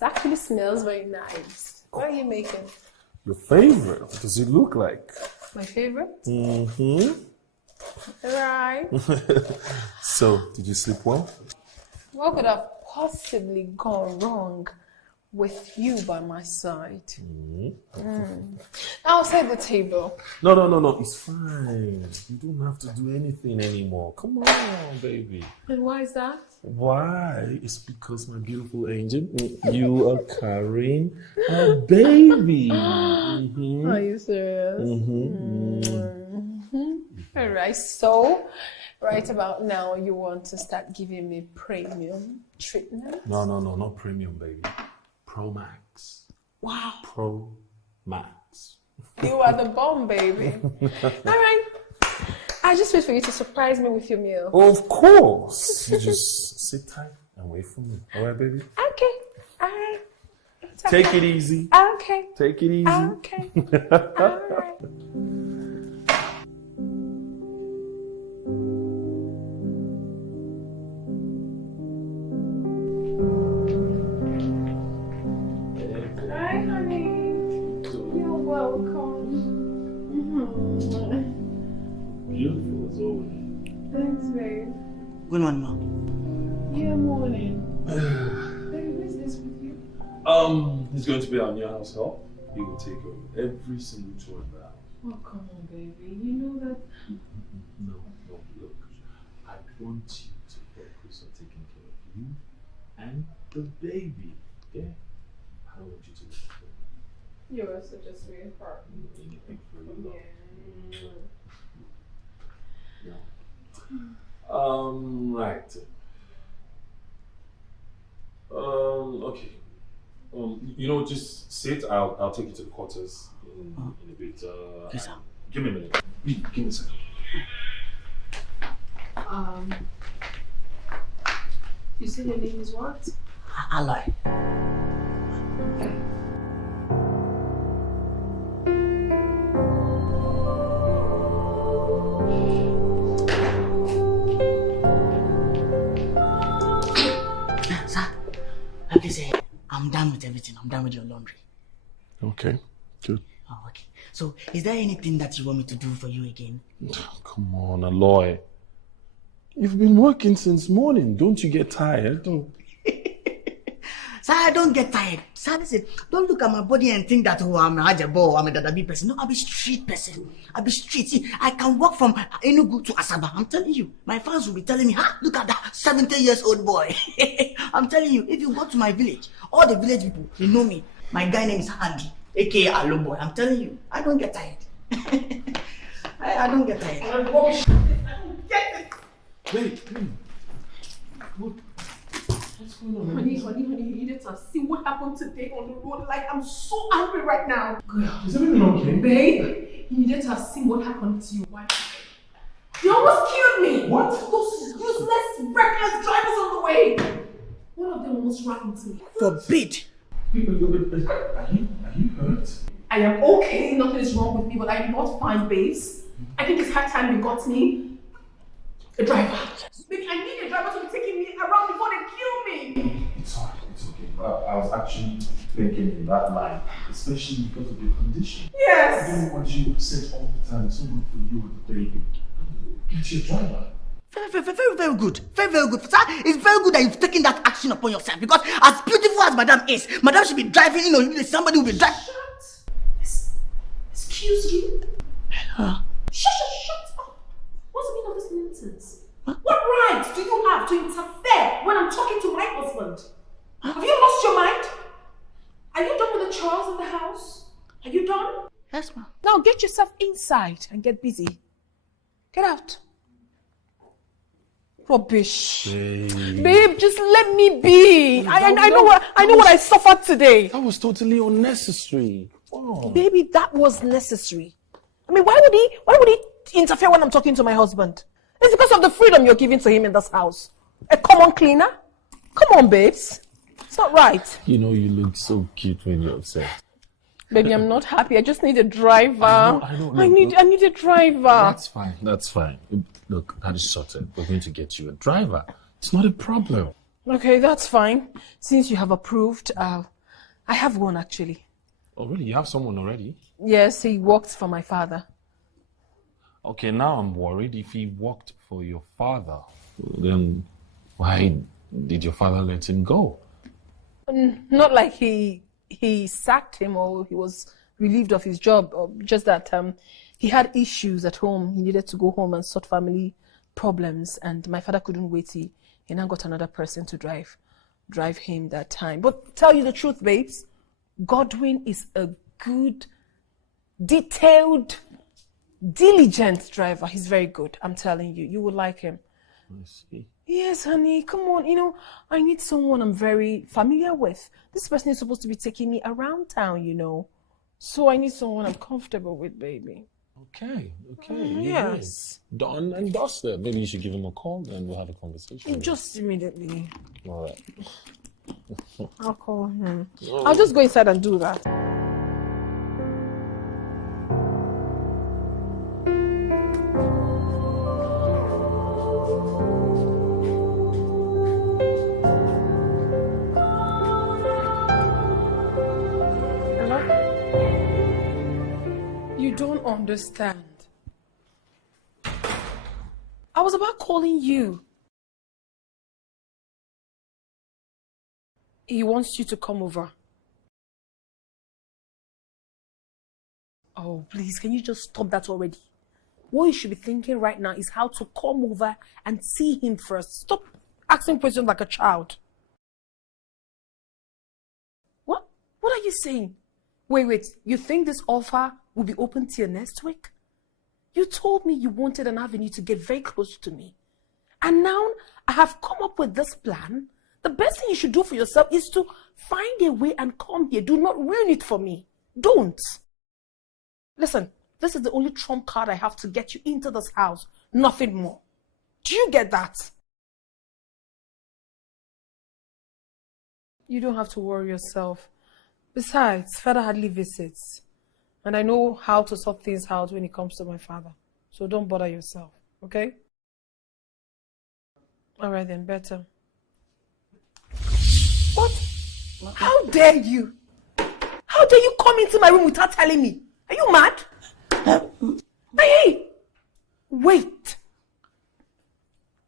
actually smells very nice. What are you making? Your favorite. What does it look like? My favorite? Mm-hmm. Right. So, did you sleep well? What could have possibly gone wrong with you by my side? I'll set the table. No. It's fine. You don't have to do anything anymore. Come on, baby. And why is that? Why? It's because, my beautiful angel, you are carrying a baby. Are you serious? All right, so right about now you want to start giving me premium treatment? No, not premium, baby. Pro Max. Wow. Pro Max. You are the bomb, baby. All right. I just wait for you to surprise me with your meal. Of course. You just sit tight and wait for me. All right, baby? Okay. All right. Take it easy. Okay. Take it easy. Okay. All right. Hi, honey. You're welcome. Beautiful as always. Thanks, babe. Good morning, Mom. Yeah, morning. Babe, who's this with you? He's going to be our new house help. He will take over every single chore in the house. Oh, come on, baby. You know that. No, look. I want you to focus on taking care of you and the baby. Yeah? I don't want you to look for me. You're such a sweetheart. Anything for you, love. Yeah. No. Right. Okay. You know, just sit. I'll take you to the quarters in a bit. Yes, sir. Give me a minute. Give me a second. You said your name is what? Aloy. Sir, like I say, I'm done with everything. I'm done with your laundry. Okay, good. Oh, okay. So, is there anything that you want me to do for you again? Come on, Aloy. You've been working since morning. Don't you get tired? Sir, I don't get tired. Sir, listen, don't look at my body and think that, oh, I'm a Hajabo, I'm a Dadabi person. No, I'll be street person. I'll be street. See, I can walk from Enugu to Asaba. I'm telling you. My fans will be telling me, look at that 70-year-old boy. I'm telling you, if you go to my village, all the village people, they know me. My guy name is Andy, a.k.a. Alo Boy. I'm telling you, I don't get tired. I don't get tired. I don't get it. Wait. What's going on? Honey, you needed to see what happened today on the road. Like, I'm so angry right now. Is everything okay? Babe, you needed to have seen what happened to your wife. You almost killed me! What? Those useless, reckless drivers on the way! One of them almost ran into me. Forbid. Are you hurt? I am okay, nothing is wrong with me, but I'm not fine, babes. I think it's high time you got me a driver. Baby, I need a driver to be taking me around before they kill me. It's alright, it's okay. I was actually thinking in that line, especially because of your condition. Yes. I don't want you upset all the time. It's not good for you and the baby. Get your driver. Very good. Very good. Sir, it's very good that you've taken that action upon yourself because as beautiful as Madam is, Madam should be driving, somebody will be driving. Shut. Excuse you. Shut up. What's the meaning of this nonsense? Huh? What right do you have to interfere when I'm talking to my husband? Huh? Have you lost your mind? Are you done with the chores in the house? Are you done? Yes, ma'am. Now get yourself inside and get busy. Get out. Rubbish. Babe, just let me be. I know what I suffered today. That was totally unnecessary. Wow. Baby, that was necessary. I mean, why would he interfere when I'm talking to my husband? It's because of the freedom you're giving to him in this house. A common cleaner? Come on, babes. It's not right. You look so cute when you're upset. Baby, I'm not happy. I just need a driver. I know. I need a driver. That's fine. Look, that is sorted. We're going to get you a driver. It's not a problem. Okay, that's fine. Since you have approved, I have one actually. Oh, really? You have someone already? Yes, he works for my father. Okay, now I'm worried. If he worked for your father, then why did your father let him go? Not like he sacked him or he was relieved of his job, just that he had issues at home. He needed to go home and sort family problems, and my father couldn't wait. He now got another person to drive him that time. But tell you the truth, babes, Godwin is a good, detailed, diligent driver. He's very good. I'm telling you, you will like him. I see. Yes, honey, come on. I need someone I'm very familiar with. This person is supposed to be taking me around town, So I need someone I'm comfortable with, baby. Okay. Yes. Done and dusted. Maybe you should give him a call and we'll have a conversation. Just immediately. All right. I'll call him. I'll just go inside and do that. You don't understand. I was about calling you. He wants you to come over. Oh, please, can you just stop that already? What you should be thinking right now is how to come over and see him first. Stop asking questions like a child. What? What are you saying? Wait. You think this offer will be open till next week? You told me you wanted an avenue to get very close to me. And now I have come up with this plan. The best thing you should do for yourself is to find a way and come here. Do not ruin it for me. Don't. Listen, this is the only trump card I have to get you into this house. Nothing more. Do you get that? You don't have to worry yourself. Besides, father hardly visits. And I know how to sort things out when it comes to my father. So don't bother yourself, okay? All right then, better. What? How dare you? How dare you come into my room without telling me? Are you mad? Hey! Wait.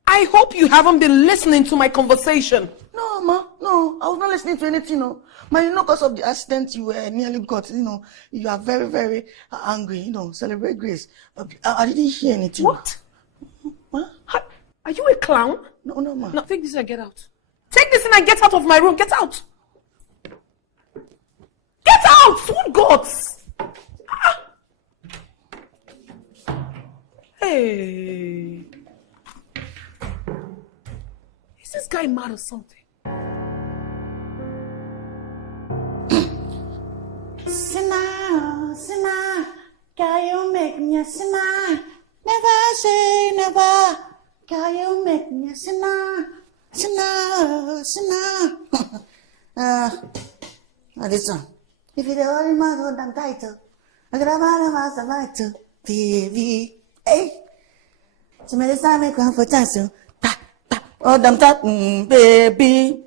I hope you haven't been listening to my conversation. No, Ma. No, I was not listening to anything. No. Ma, because of the accident you nearly got, you are very, very angry. Celebrate grace. I didn't hear anything. What? Ma? Are you a clown? No, Ma. No, take this and get out. Take this and get out of my room. Get out. Get out! Sweet gods! Hey. Is this guy mad or something? Sina, me a sinner. Never say never. Girl, you make me a sinner. Sinner. This one. If you're the only man who done title, I got a man who has a title. Baby. Hey. So many times I come for chance. Oh, damn that, baby.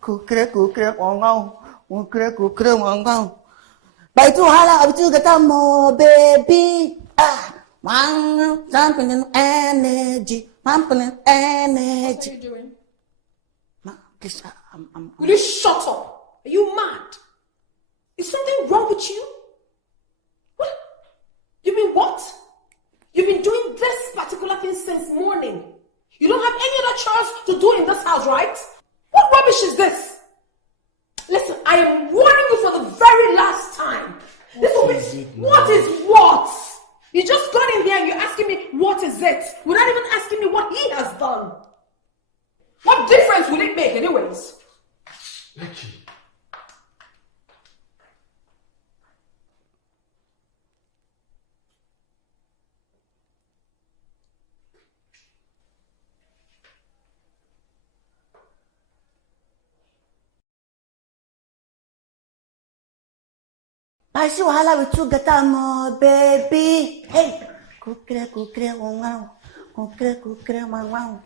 Kukre, wang. By two holla, I'm to get more, baby. One, jumping in energy. Pumping in energy. What are you doing? Ma, please, Will you shut up? Are you mad? Is something wrong with you? What? You mean what? You've been doing this particular thing since morning. You don't have any other chores to do in this house, right? What rubbish is this? Listen, I am warning you for the very last time. What is what? You just got in here and you're asking me what is it without even asking me what he has done. What difference will it make anyways? Becky. I see wahala with you, get more, baby. Hey, kukre, wang. Kukre, wang.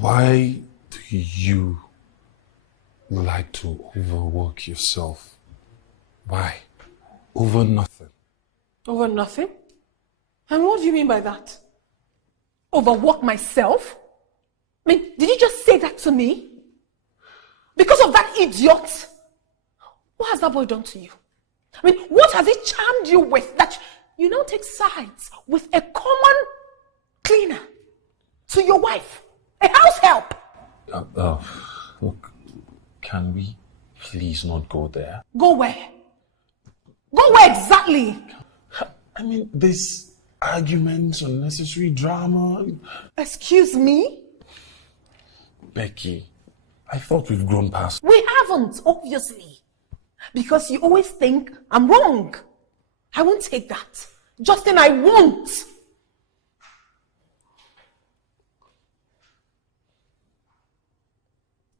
Why do you like to overwork yourself? Why? Over nothing. Over nothing? And what do you mean by that? Overwork myself? I mean, did you just say that to me? Because of that idiot? What has that boy done to you? I mean, what has he charmed you with that you now take sides with a common cleaner to your wife? A house help! Look, can we please not go there? Go where? Go where exactly? I mean, this arguments, unnecessary drama. Excuse me? Becky, I thought we've grown past. We haven't, obviously. Because you always think I'm wrong. I won't take that. Justin, I won't.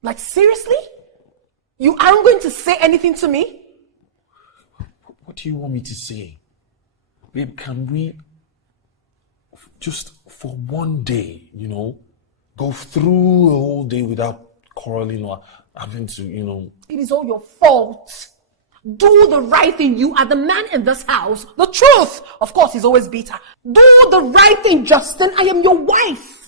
Like, seriously? You aren't going to say anything to me? What do you want me to say? Babe, can we just for one day, go through a whole day without quarreling or having to, It is all your fault. Do the right thing. You are the man in this house. The truth, of course, is always bitter. Do the right thing, Justin. I am your wife.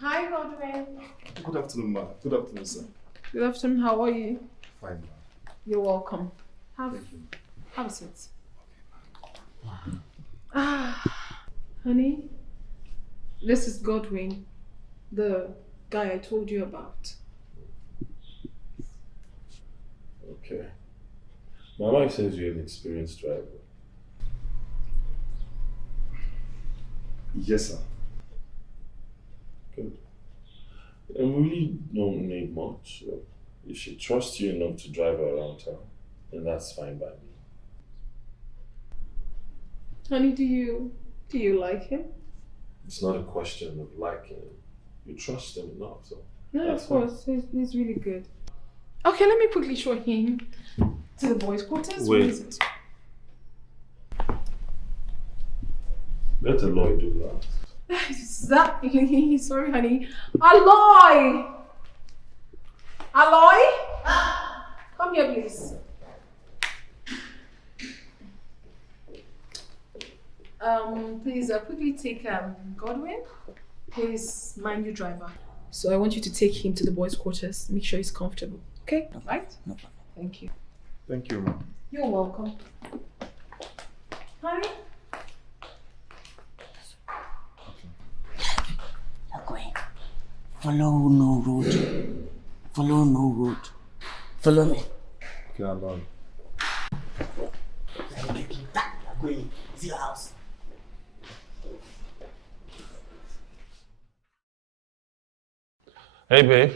Hi, Godwin. Good afternoon, ma. Good afternoon, sir. Good afternoon. How are you? Fine, ma. You're welcome. Have a seat. Honey, this is Godwin, the guy I told you about. Okay. My wife says you're an experienced driver. Yes, sir. Good. And we really don't need much. So if she trusts you enough to drive her around town, then that's fine by me. Honey, do you like him? It's not a question of liking him. You trust him enough, so. No, that's of course. He's really good. Okay, let me quickly show him to the boys' quarters. Wait. Where is it? Let Aloy do that. Exactly. Sorry, honey. Aloy! Aloy? Come here, please. Please quickly take Godwin. He's my new driver. So I want you to take him to the boys' quarters. Make sure he's comfortable. Okay? No, Right? no problem. Thank you. Thank you, ma. You're welcome. Honey? You're going. Follow no road. Follow no road. Follow me. Okay, I'm done. You're going. It's your house. Hey, babe.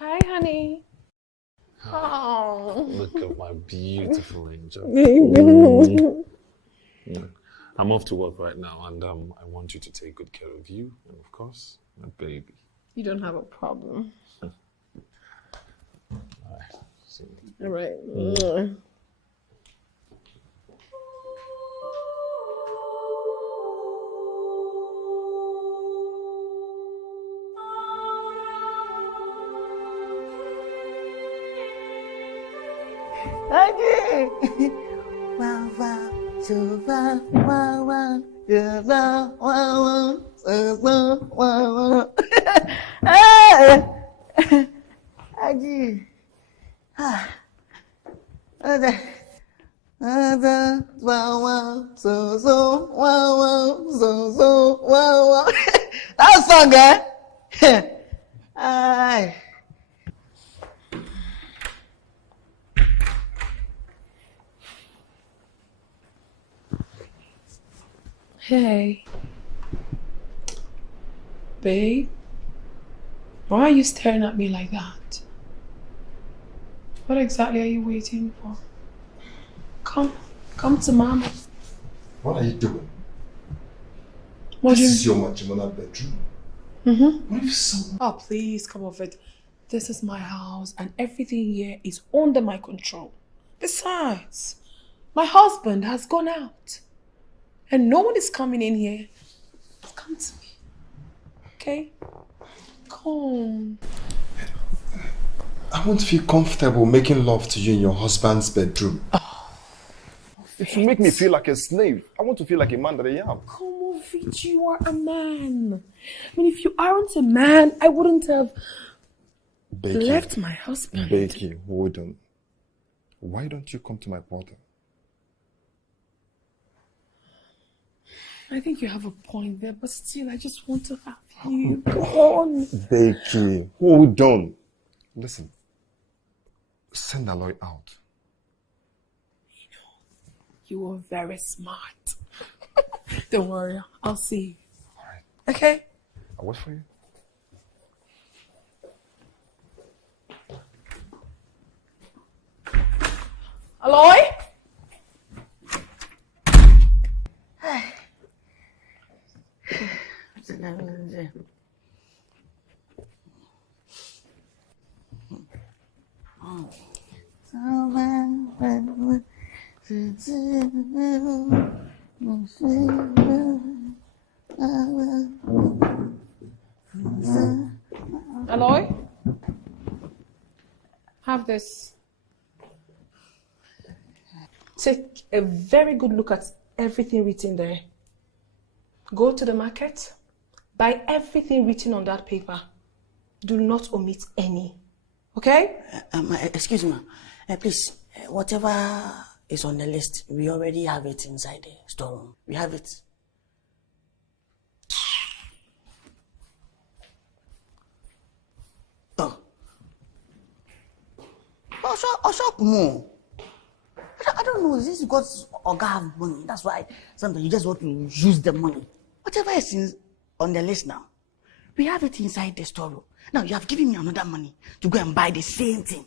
Hi, honey. Oh. Look at my beautiful angel. Mm. I'm off to work right now, and I want you to take good care of you, and of course, my baby. You don't have a problem. See you. All right. Wow, wow, so wow, wow, wow, yeah, wow, wow, wow, so wow, wow, wow. Aji. Wow, wow, so wow, wow, so wow, wow. That song, eh? Aye. Hey. Babe? Why are you staring at me like that? What exactly are you waiting for? Come to mama. What are you doing? What This is your matrimonial bedroom. Mm-hmm. What if someone... Oh, please come off it. This is my house and everything here is under my control. Besides, my husband has gone out and no one is coming in here. Come to me. Okay? Come. I won't feel comfortable making love to you in your husband's bedroom. It will make me feel like a slave. I want to feel like a man that I am. Come on, Fitch, you are a man. I mean, if you aren't a man, I wouldn't have left my husband. Becky, hold on. Why don't you come to my brother? I think you have a point there, but still, I just want to have you. Come on. Becky, hold on. Listen, send Aloy out. You are very smart. Don't worry, I'll see you. All right. Okay? I'll wait for you. Aloy? Aloy? Have this. Take a very good look at everything written there. Go to the market, buy everything written on that paper. Do not omit any. Okay? Excuse me, please, whatever is on the list, we already have it inside the storeroom. We have it. Oh, shop more. I don't know, is this because Oga have money? That's why sometimes you just want to use the money. Whatever is on the list now, we have it inside the storeroom. Now you have given me another money to go and buy the same thing.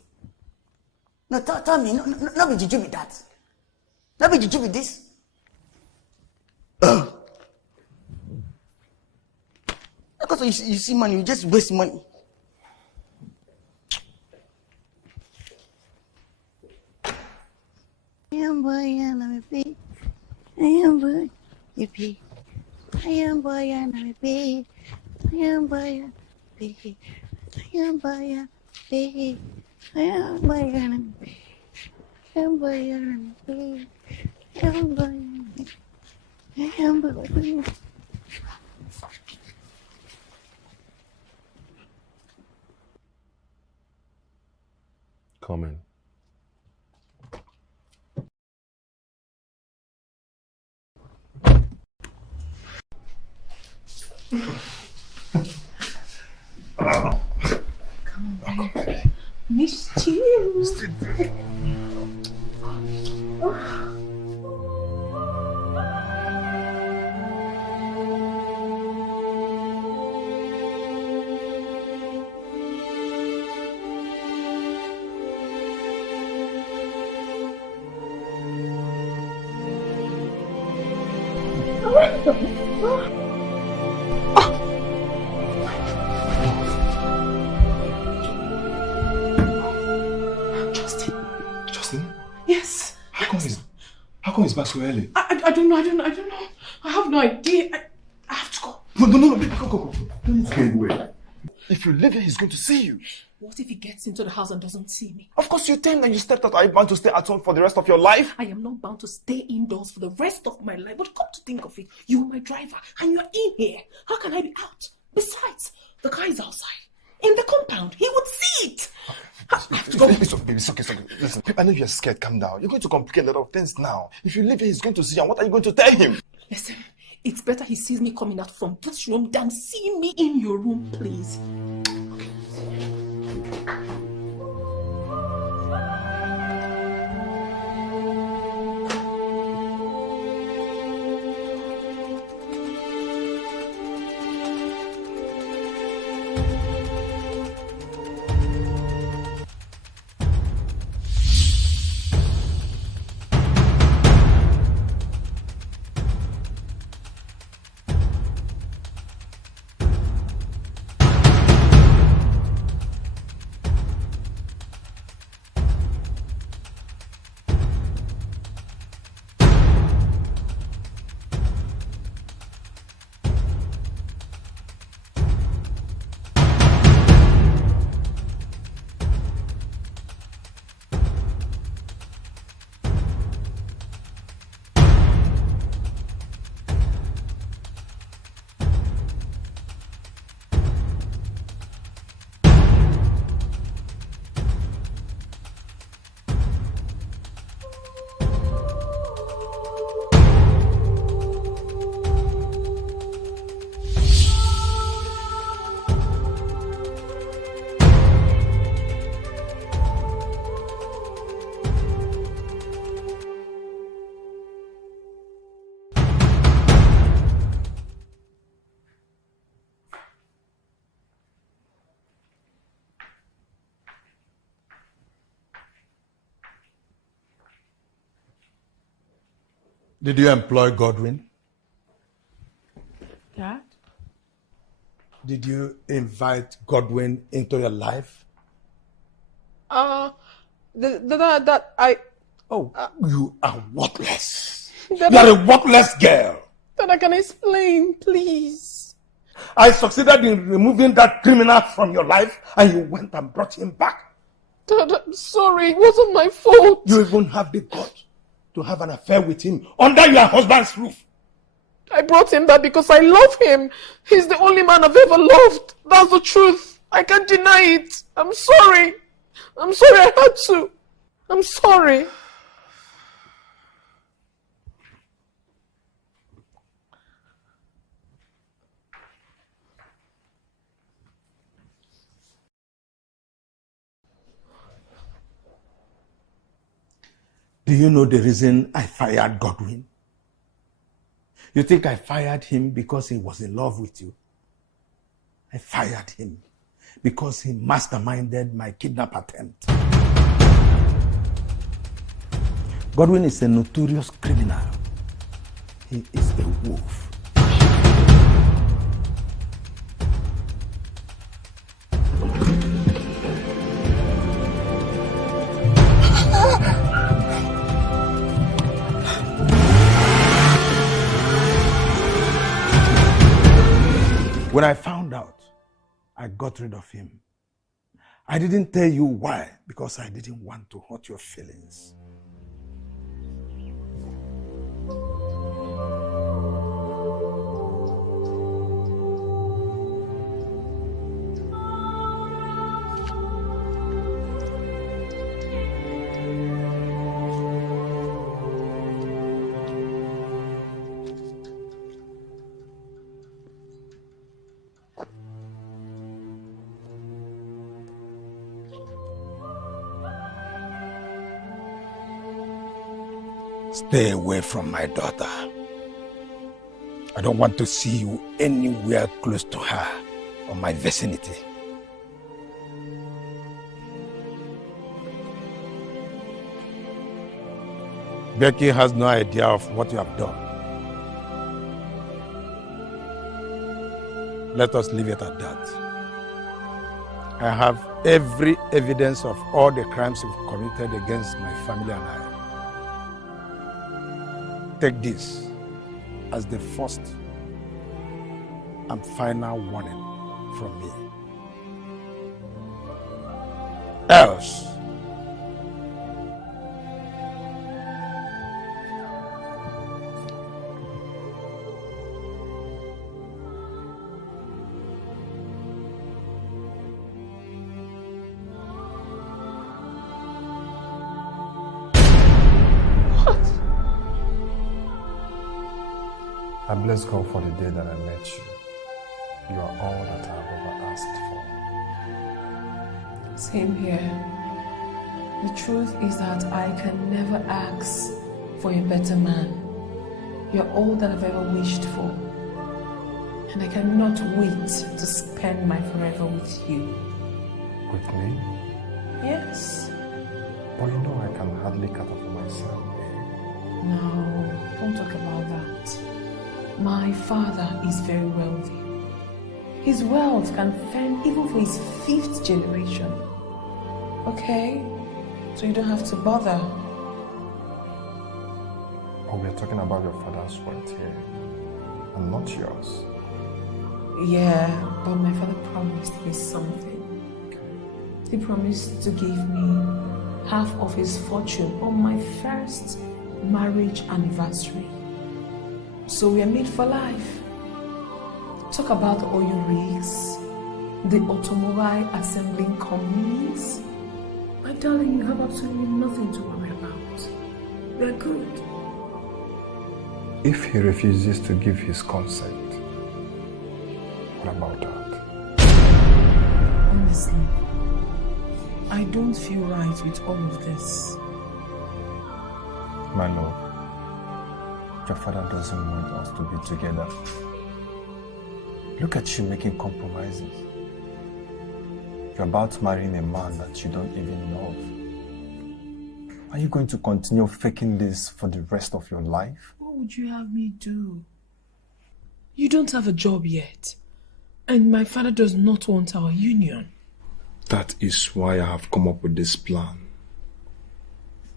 No, tell me, no be juju with that. No be juju with this. Because you see money, you just waste money. I am boy and I'm a pig. I am boy, you pig. I am boy and I'm a pig. I am boy and pig. I am boy and pig. I am boy and I'm a pig. I am boy and I'm a pig. I am boy and I am boy. Comon. Missed you. Justin? Yes. How come he's back so early? I don't know. I have no idea. I have to go. No, baby, go. Don't need to go anywhere. If you leave here, he's going to see you. What if he gets into the house and doesn't see me? Of course, you think that you stepped out. Are you bound to stay at home for the rest of your life? I am not bound to stay indoors for the rest of my life. But come to think of it, you are my driver and you're in here. How can I be out? Besides, the car is outside. In the compound. He would see it. I have to go. It's okay, baby. It's okay. Listen, I know you're scared. Calm down. You're going to complicate a lot of things now. If you leave here, he's going to see you. And what are you going to tell him? Listen, it's better he sees me coming out from this room than seeing me in your room, please. Did you employ Godwin? Dad? Did you invite Godwin into your life? That I... Oh, you are worthless. That You are a worthless girl. That I can explain, please. I succeeded in removing that criminal from your life and you went and brought him back. Dad, I'm sorry. It wasn't my fault. You even have the guts to have an affair with him under your husband's roof. I brought him back because I love him. He's the only man I've ever loved. That's the truth. I can't deny it. I'm sorry. I'm sorry I had to. I'm sorry. Do you know the reason I fired Godwin? You think I fired him because he was in love with you? I fired him because he masterminded my kidnap attempt. Godwin is a notorious criminal. He is a wolf. When I found out, I got rid of him. I didn't tell you why, because I didn't want to hurt your feelings. Stay away from my daughter. I don't want to see you anywhere close to her or my vicinity. Becky has no idea of what you have done. Let us leave it at that. I have every evidence of all the crimes you've committed against my family and I. Take this as the first and final warning from me. Else, I bless God for the day that I met you. You are all that I have ever asked for. Same here. The truth is that I can never ask for a better man. You're all that I've ever wished for. And I cannot wait to spend my forever with you. With me? Yes. But you know I can hardly cater for myself, babe. No, don't talk about that. My father is very wealthy. His wealth can fend even for his 5th generation. Okay? So you don't have to bother. But we're talking about your father's wealth here, and not yours. Yeah, but my father promised me something. He promised to give me half of his fortune on my first marriage anniversary. So we are made for life. Talk about the oil rigs, the automobile assembling companies. My darling, you have absolutely nothing to worry about. We're good. If he refuses to give his consent, what about that? Honestly, I don't feel right with all of this. My love, your father doesn't want us to be together. Look at you making compromises. You're about marrying a man that you don't even love. Are you going to continue faking this for the rest of your life? What would you have me do? You don't have a job yet. And my father does not want our union. That is why I have come up with this plan.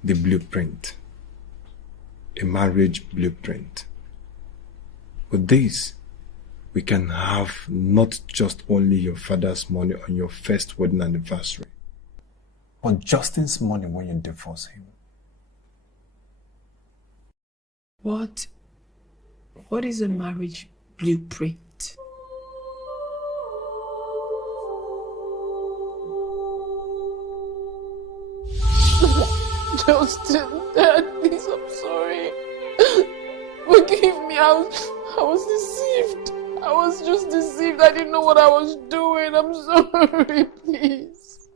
The blueprint. A marriage blueprint. With this, we can have not just only your father's money on your first wedding anniversary, but Justin's money when you divorce him. What is a marriage blueprint? Justin, Dad, please, I'm sorry. Forgive me, I was deceived. I was just deceived. I didn't know what I was doing. I'm sorry, please.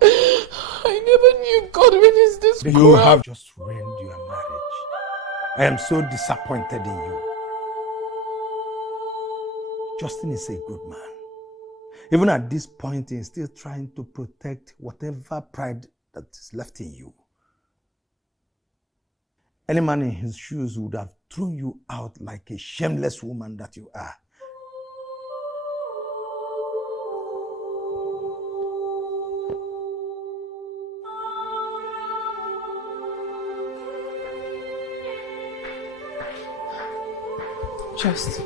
I never knew God is this you cruel. have just ruined your marriage. I am so disappointed in you. Justin is a good man. Even at this point, he's still trying to protect whatever pride that is left in you. Any man in his shoes would have thrown you out like a shameless woman that you are. Justin,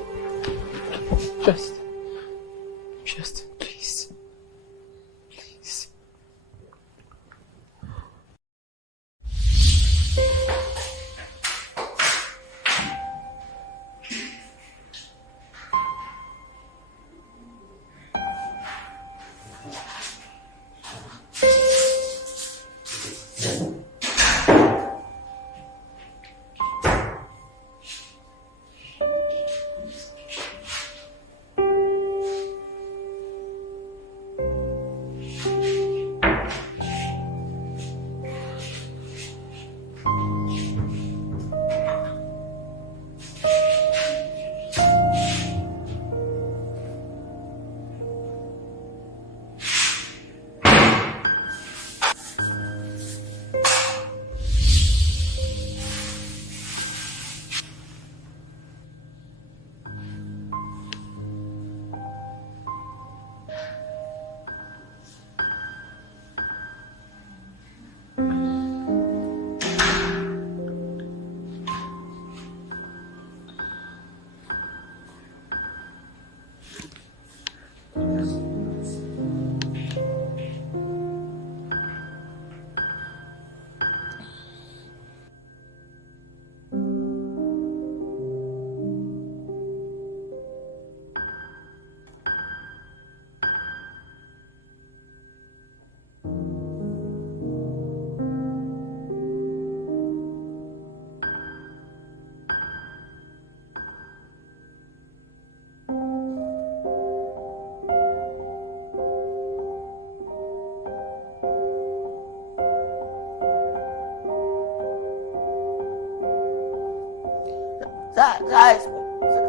please. Please.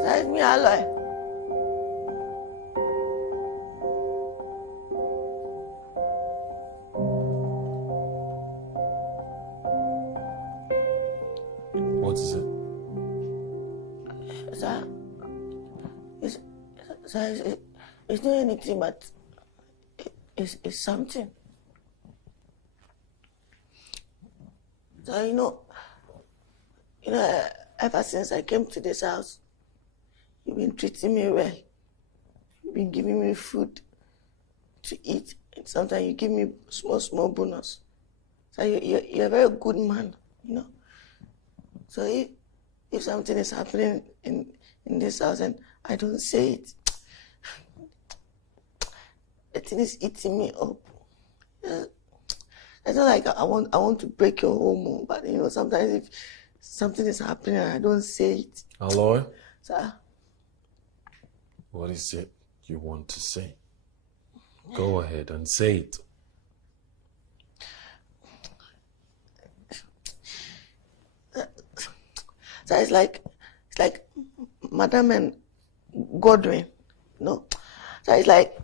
That's me alone. What is it? Sir, it's not anything, but it's something. So ever since I came to this house, you've been treating me well. You've been giving me food to eat, and sometimes you give me small bonus. So you're a very good man, So if something is happening in this house and I don't say it, the thing is eating me up. Yeah. It's not like I want to break your home, but sometimes if something is happening and I don't say it. Aloy? Sir? What is it you want to say? Go ahead and say it. So it's like Madam and Godwin, So it's like,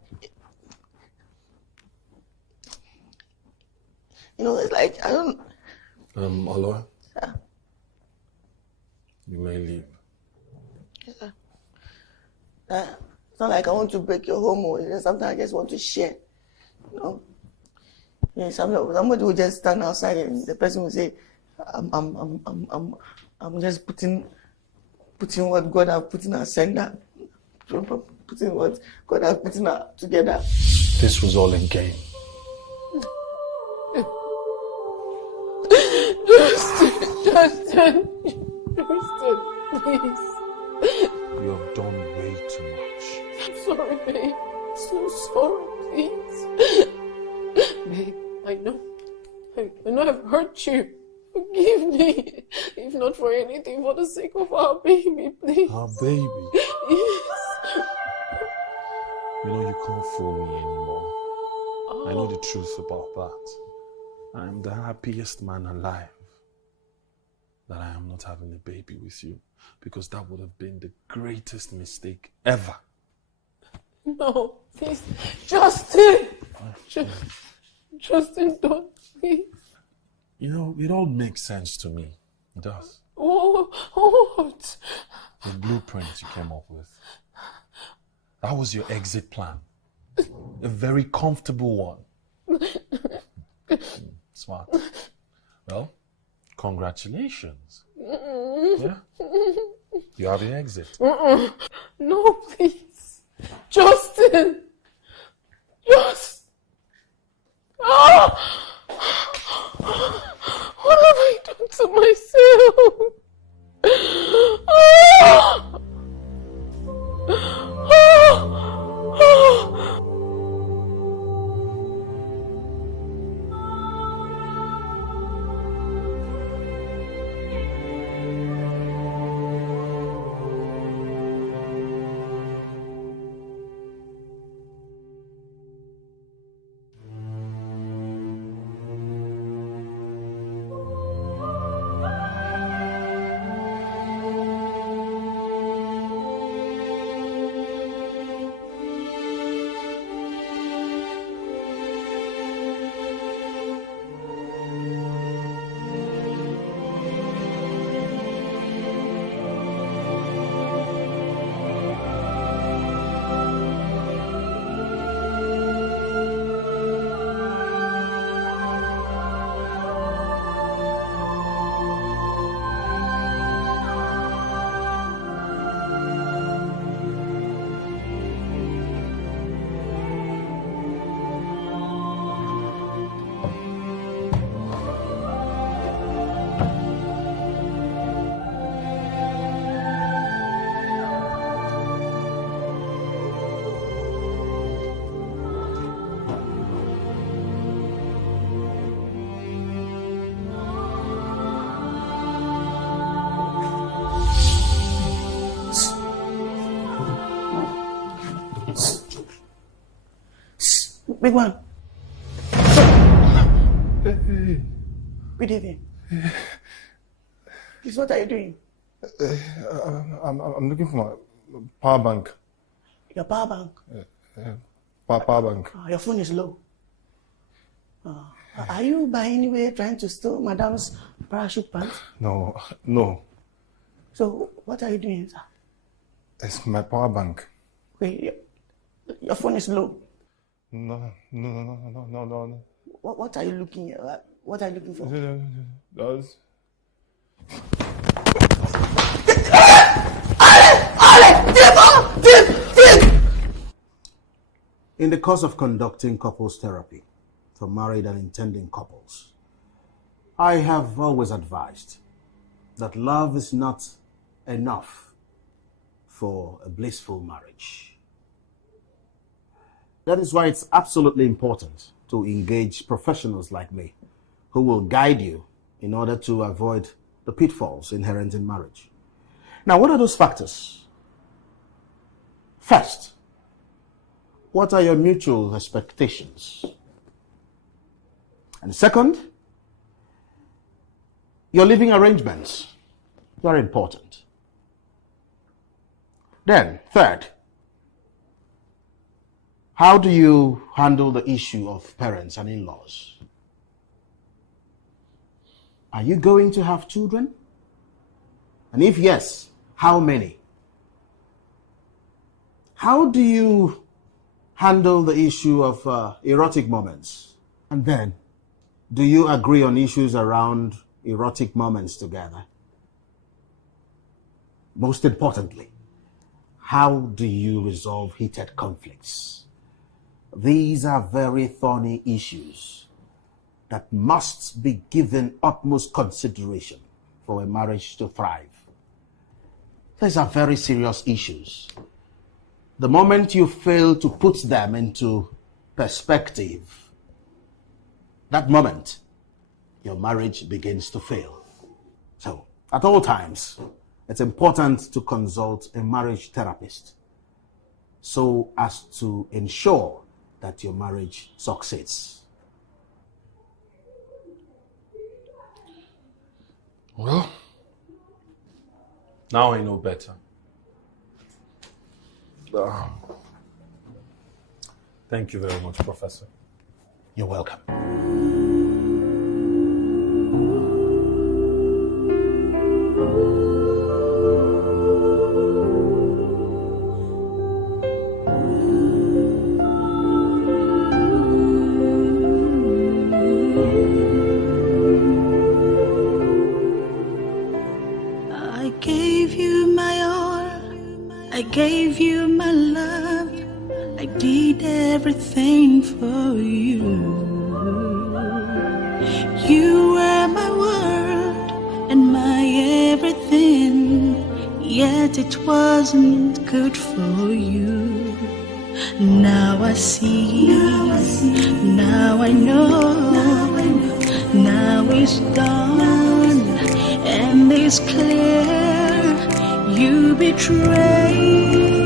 it's like, I don't... Aloy? Yeah. You may leave. Yes, sir. It's not like I want to break your home, or sometimes I just want to share, Somebody will just stand outside and the person will say, I'm just putting what God has put in our sender, putting what God has put in our together. This was all in game. Justin, please. You have done way too much. I'm sorry, babe. So sorry, please. Babe, I know I've hurt you. Forgive me. If not for anything, for the sake of our baby, please. Our baby? Yes. You can't fool me anymore. I know the truth about that. I am the happiest man alive that I am not having a baby with you, because that would have been the greatest mistake ever. No, please. Justin! Justin, don't, please. It all makes sense to me. It does. What? The blueprint you came up with. That was your exit plan. A very comfortable one. Smart. Well, congratulations. Yeah? You have your exit. No, please. Justin! What have I done to myself? Big man. Good evening. Please, what are you doing? I'm looking for my power bank. Your power bank? Power bank. Your phone is low. Are you by any way trying to steal Madam's parachute pants? No. So, what are you doing, sir? It's my power bank. Wait, your phone is low. No. What are you looking at? What are you looking for? That's... In the course of conducting couples therapy for married and intending couples, I have always advised that love is not enough for a blissful marriage. That is why it's absolutely important to engage professionals like me who will guide you in order to avoid the pitfalls inherent in marriage. Now, what are those factors? First, what are your mutual expectations? And second, your living arrangements. Very important. Then, third, how do you handle the issue of parents and in-laws? Are you going to have children? And if yes, how many? How do you handle the issue of erotic moments? And then, do you agree on issues around erotic moments together? Most importantly, how do you resolve heated conflicts? These are very thorny issues that must be given utmost consideration for a marriage to thrive. These are very serious issues. The moment you fail to put them into perspective, that moment, your marriage begins to fail. So, at all times, it's important to consult a marriage therapist so as to ensure that your marriage succeeds. Well, now I know better. Thank you very much, Professor. You're welcome. I gave you my all, I gave you my love, I did everything for you. You were my world and my everything, yet it wasn't good for you. Now I see, now I know, now it's done, and it's clear you betrayed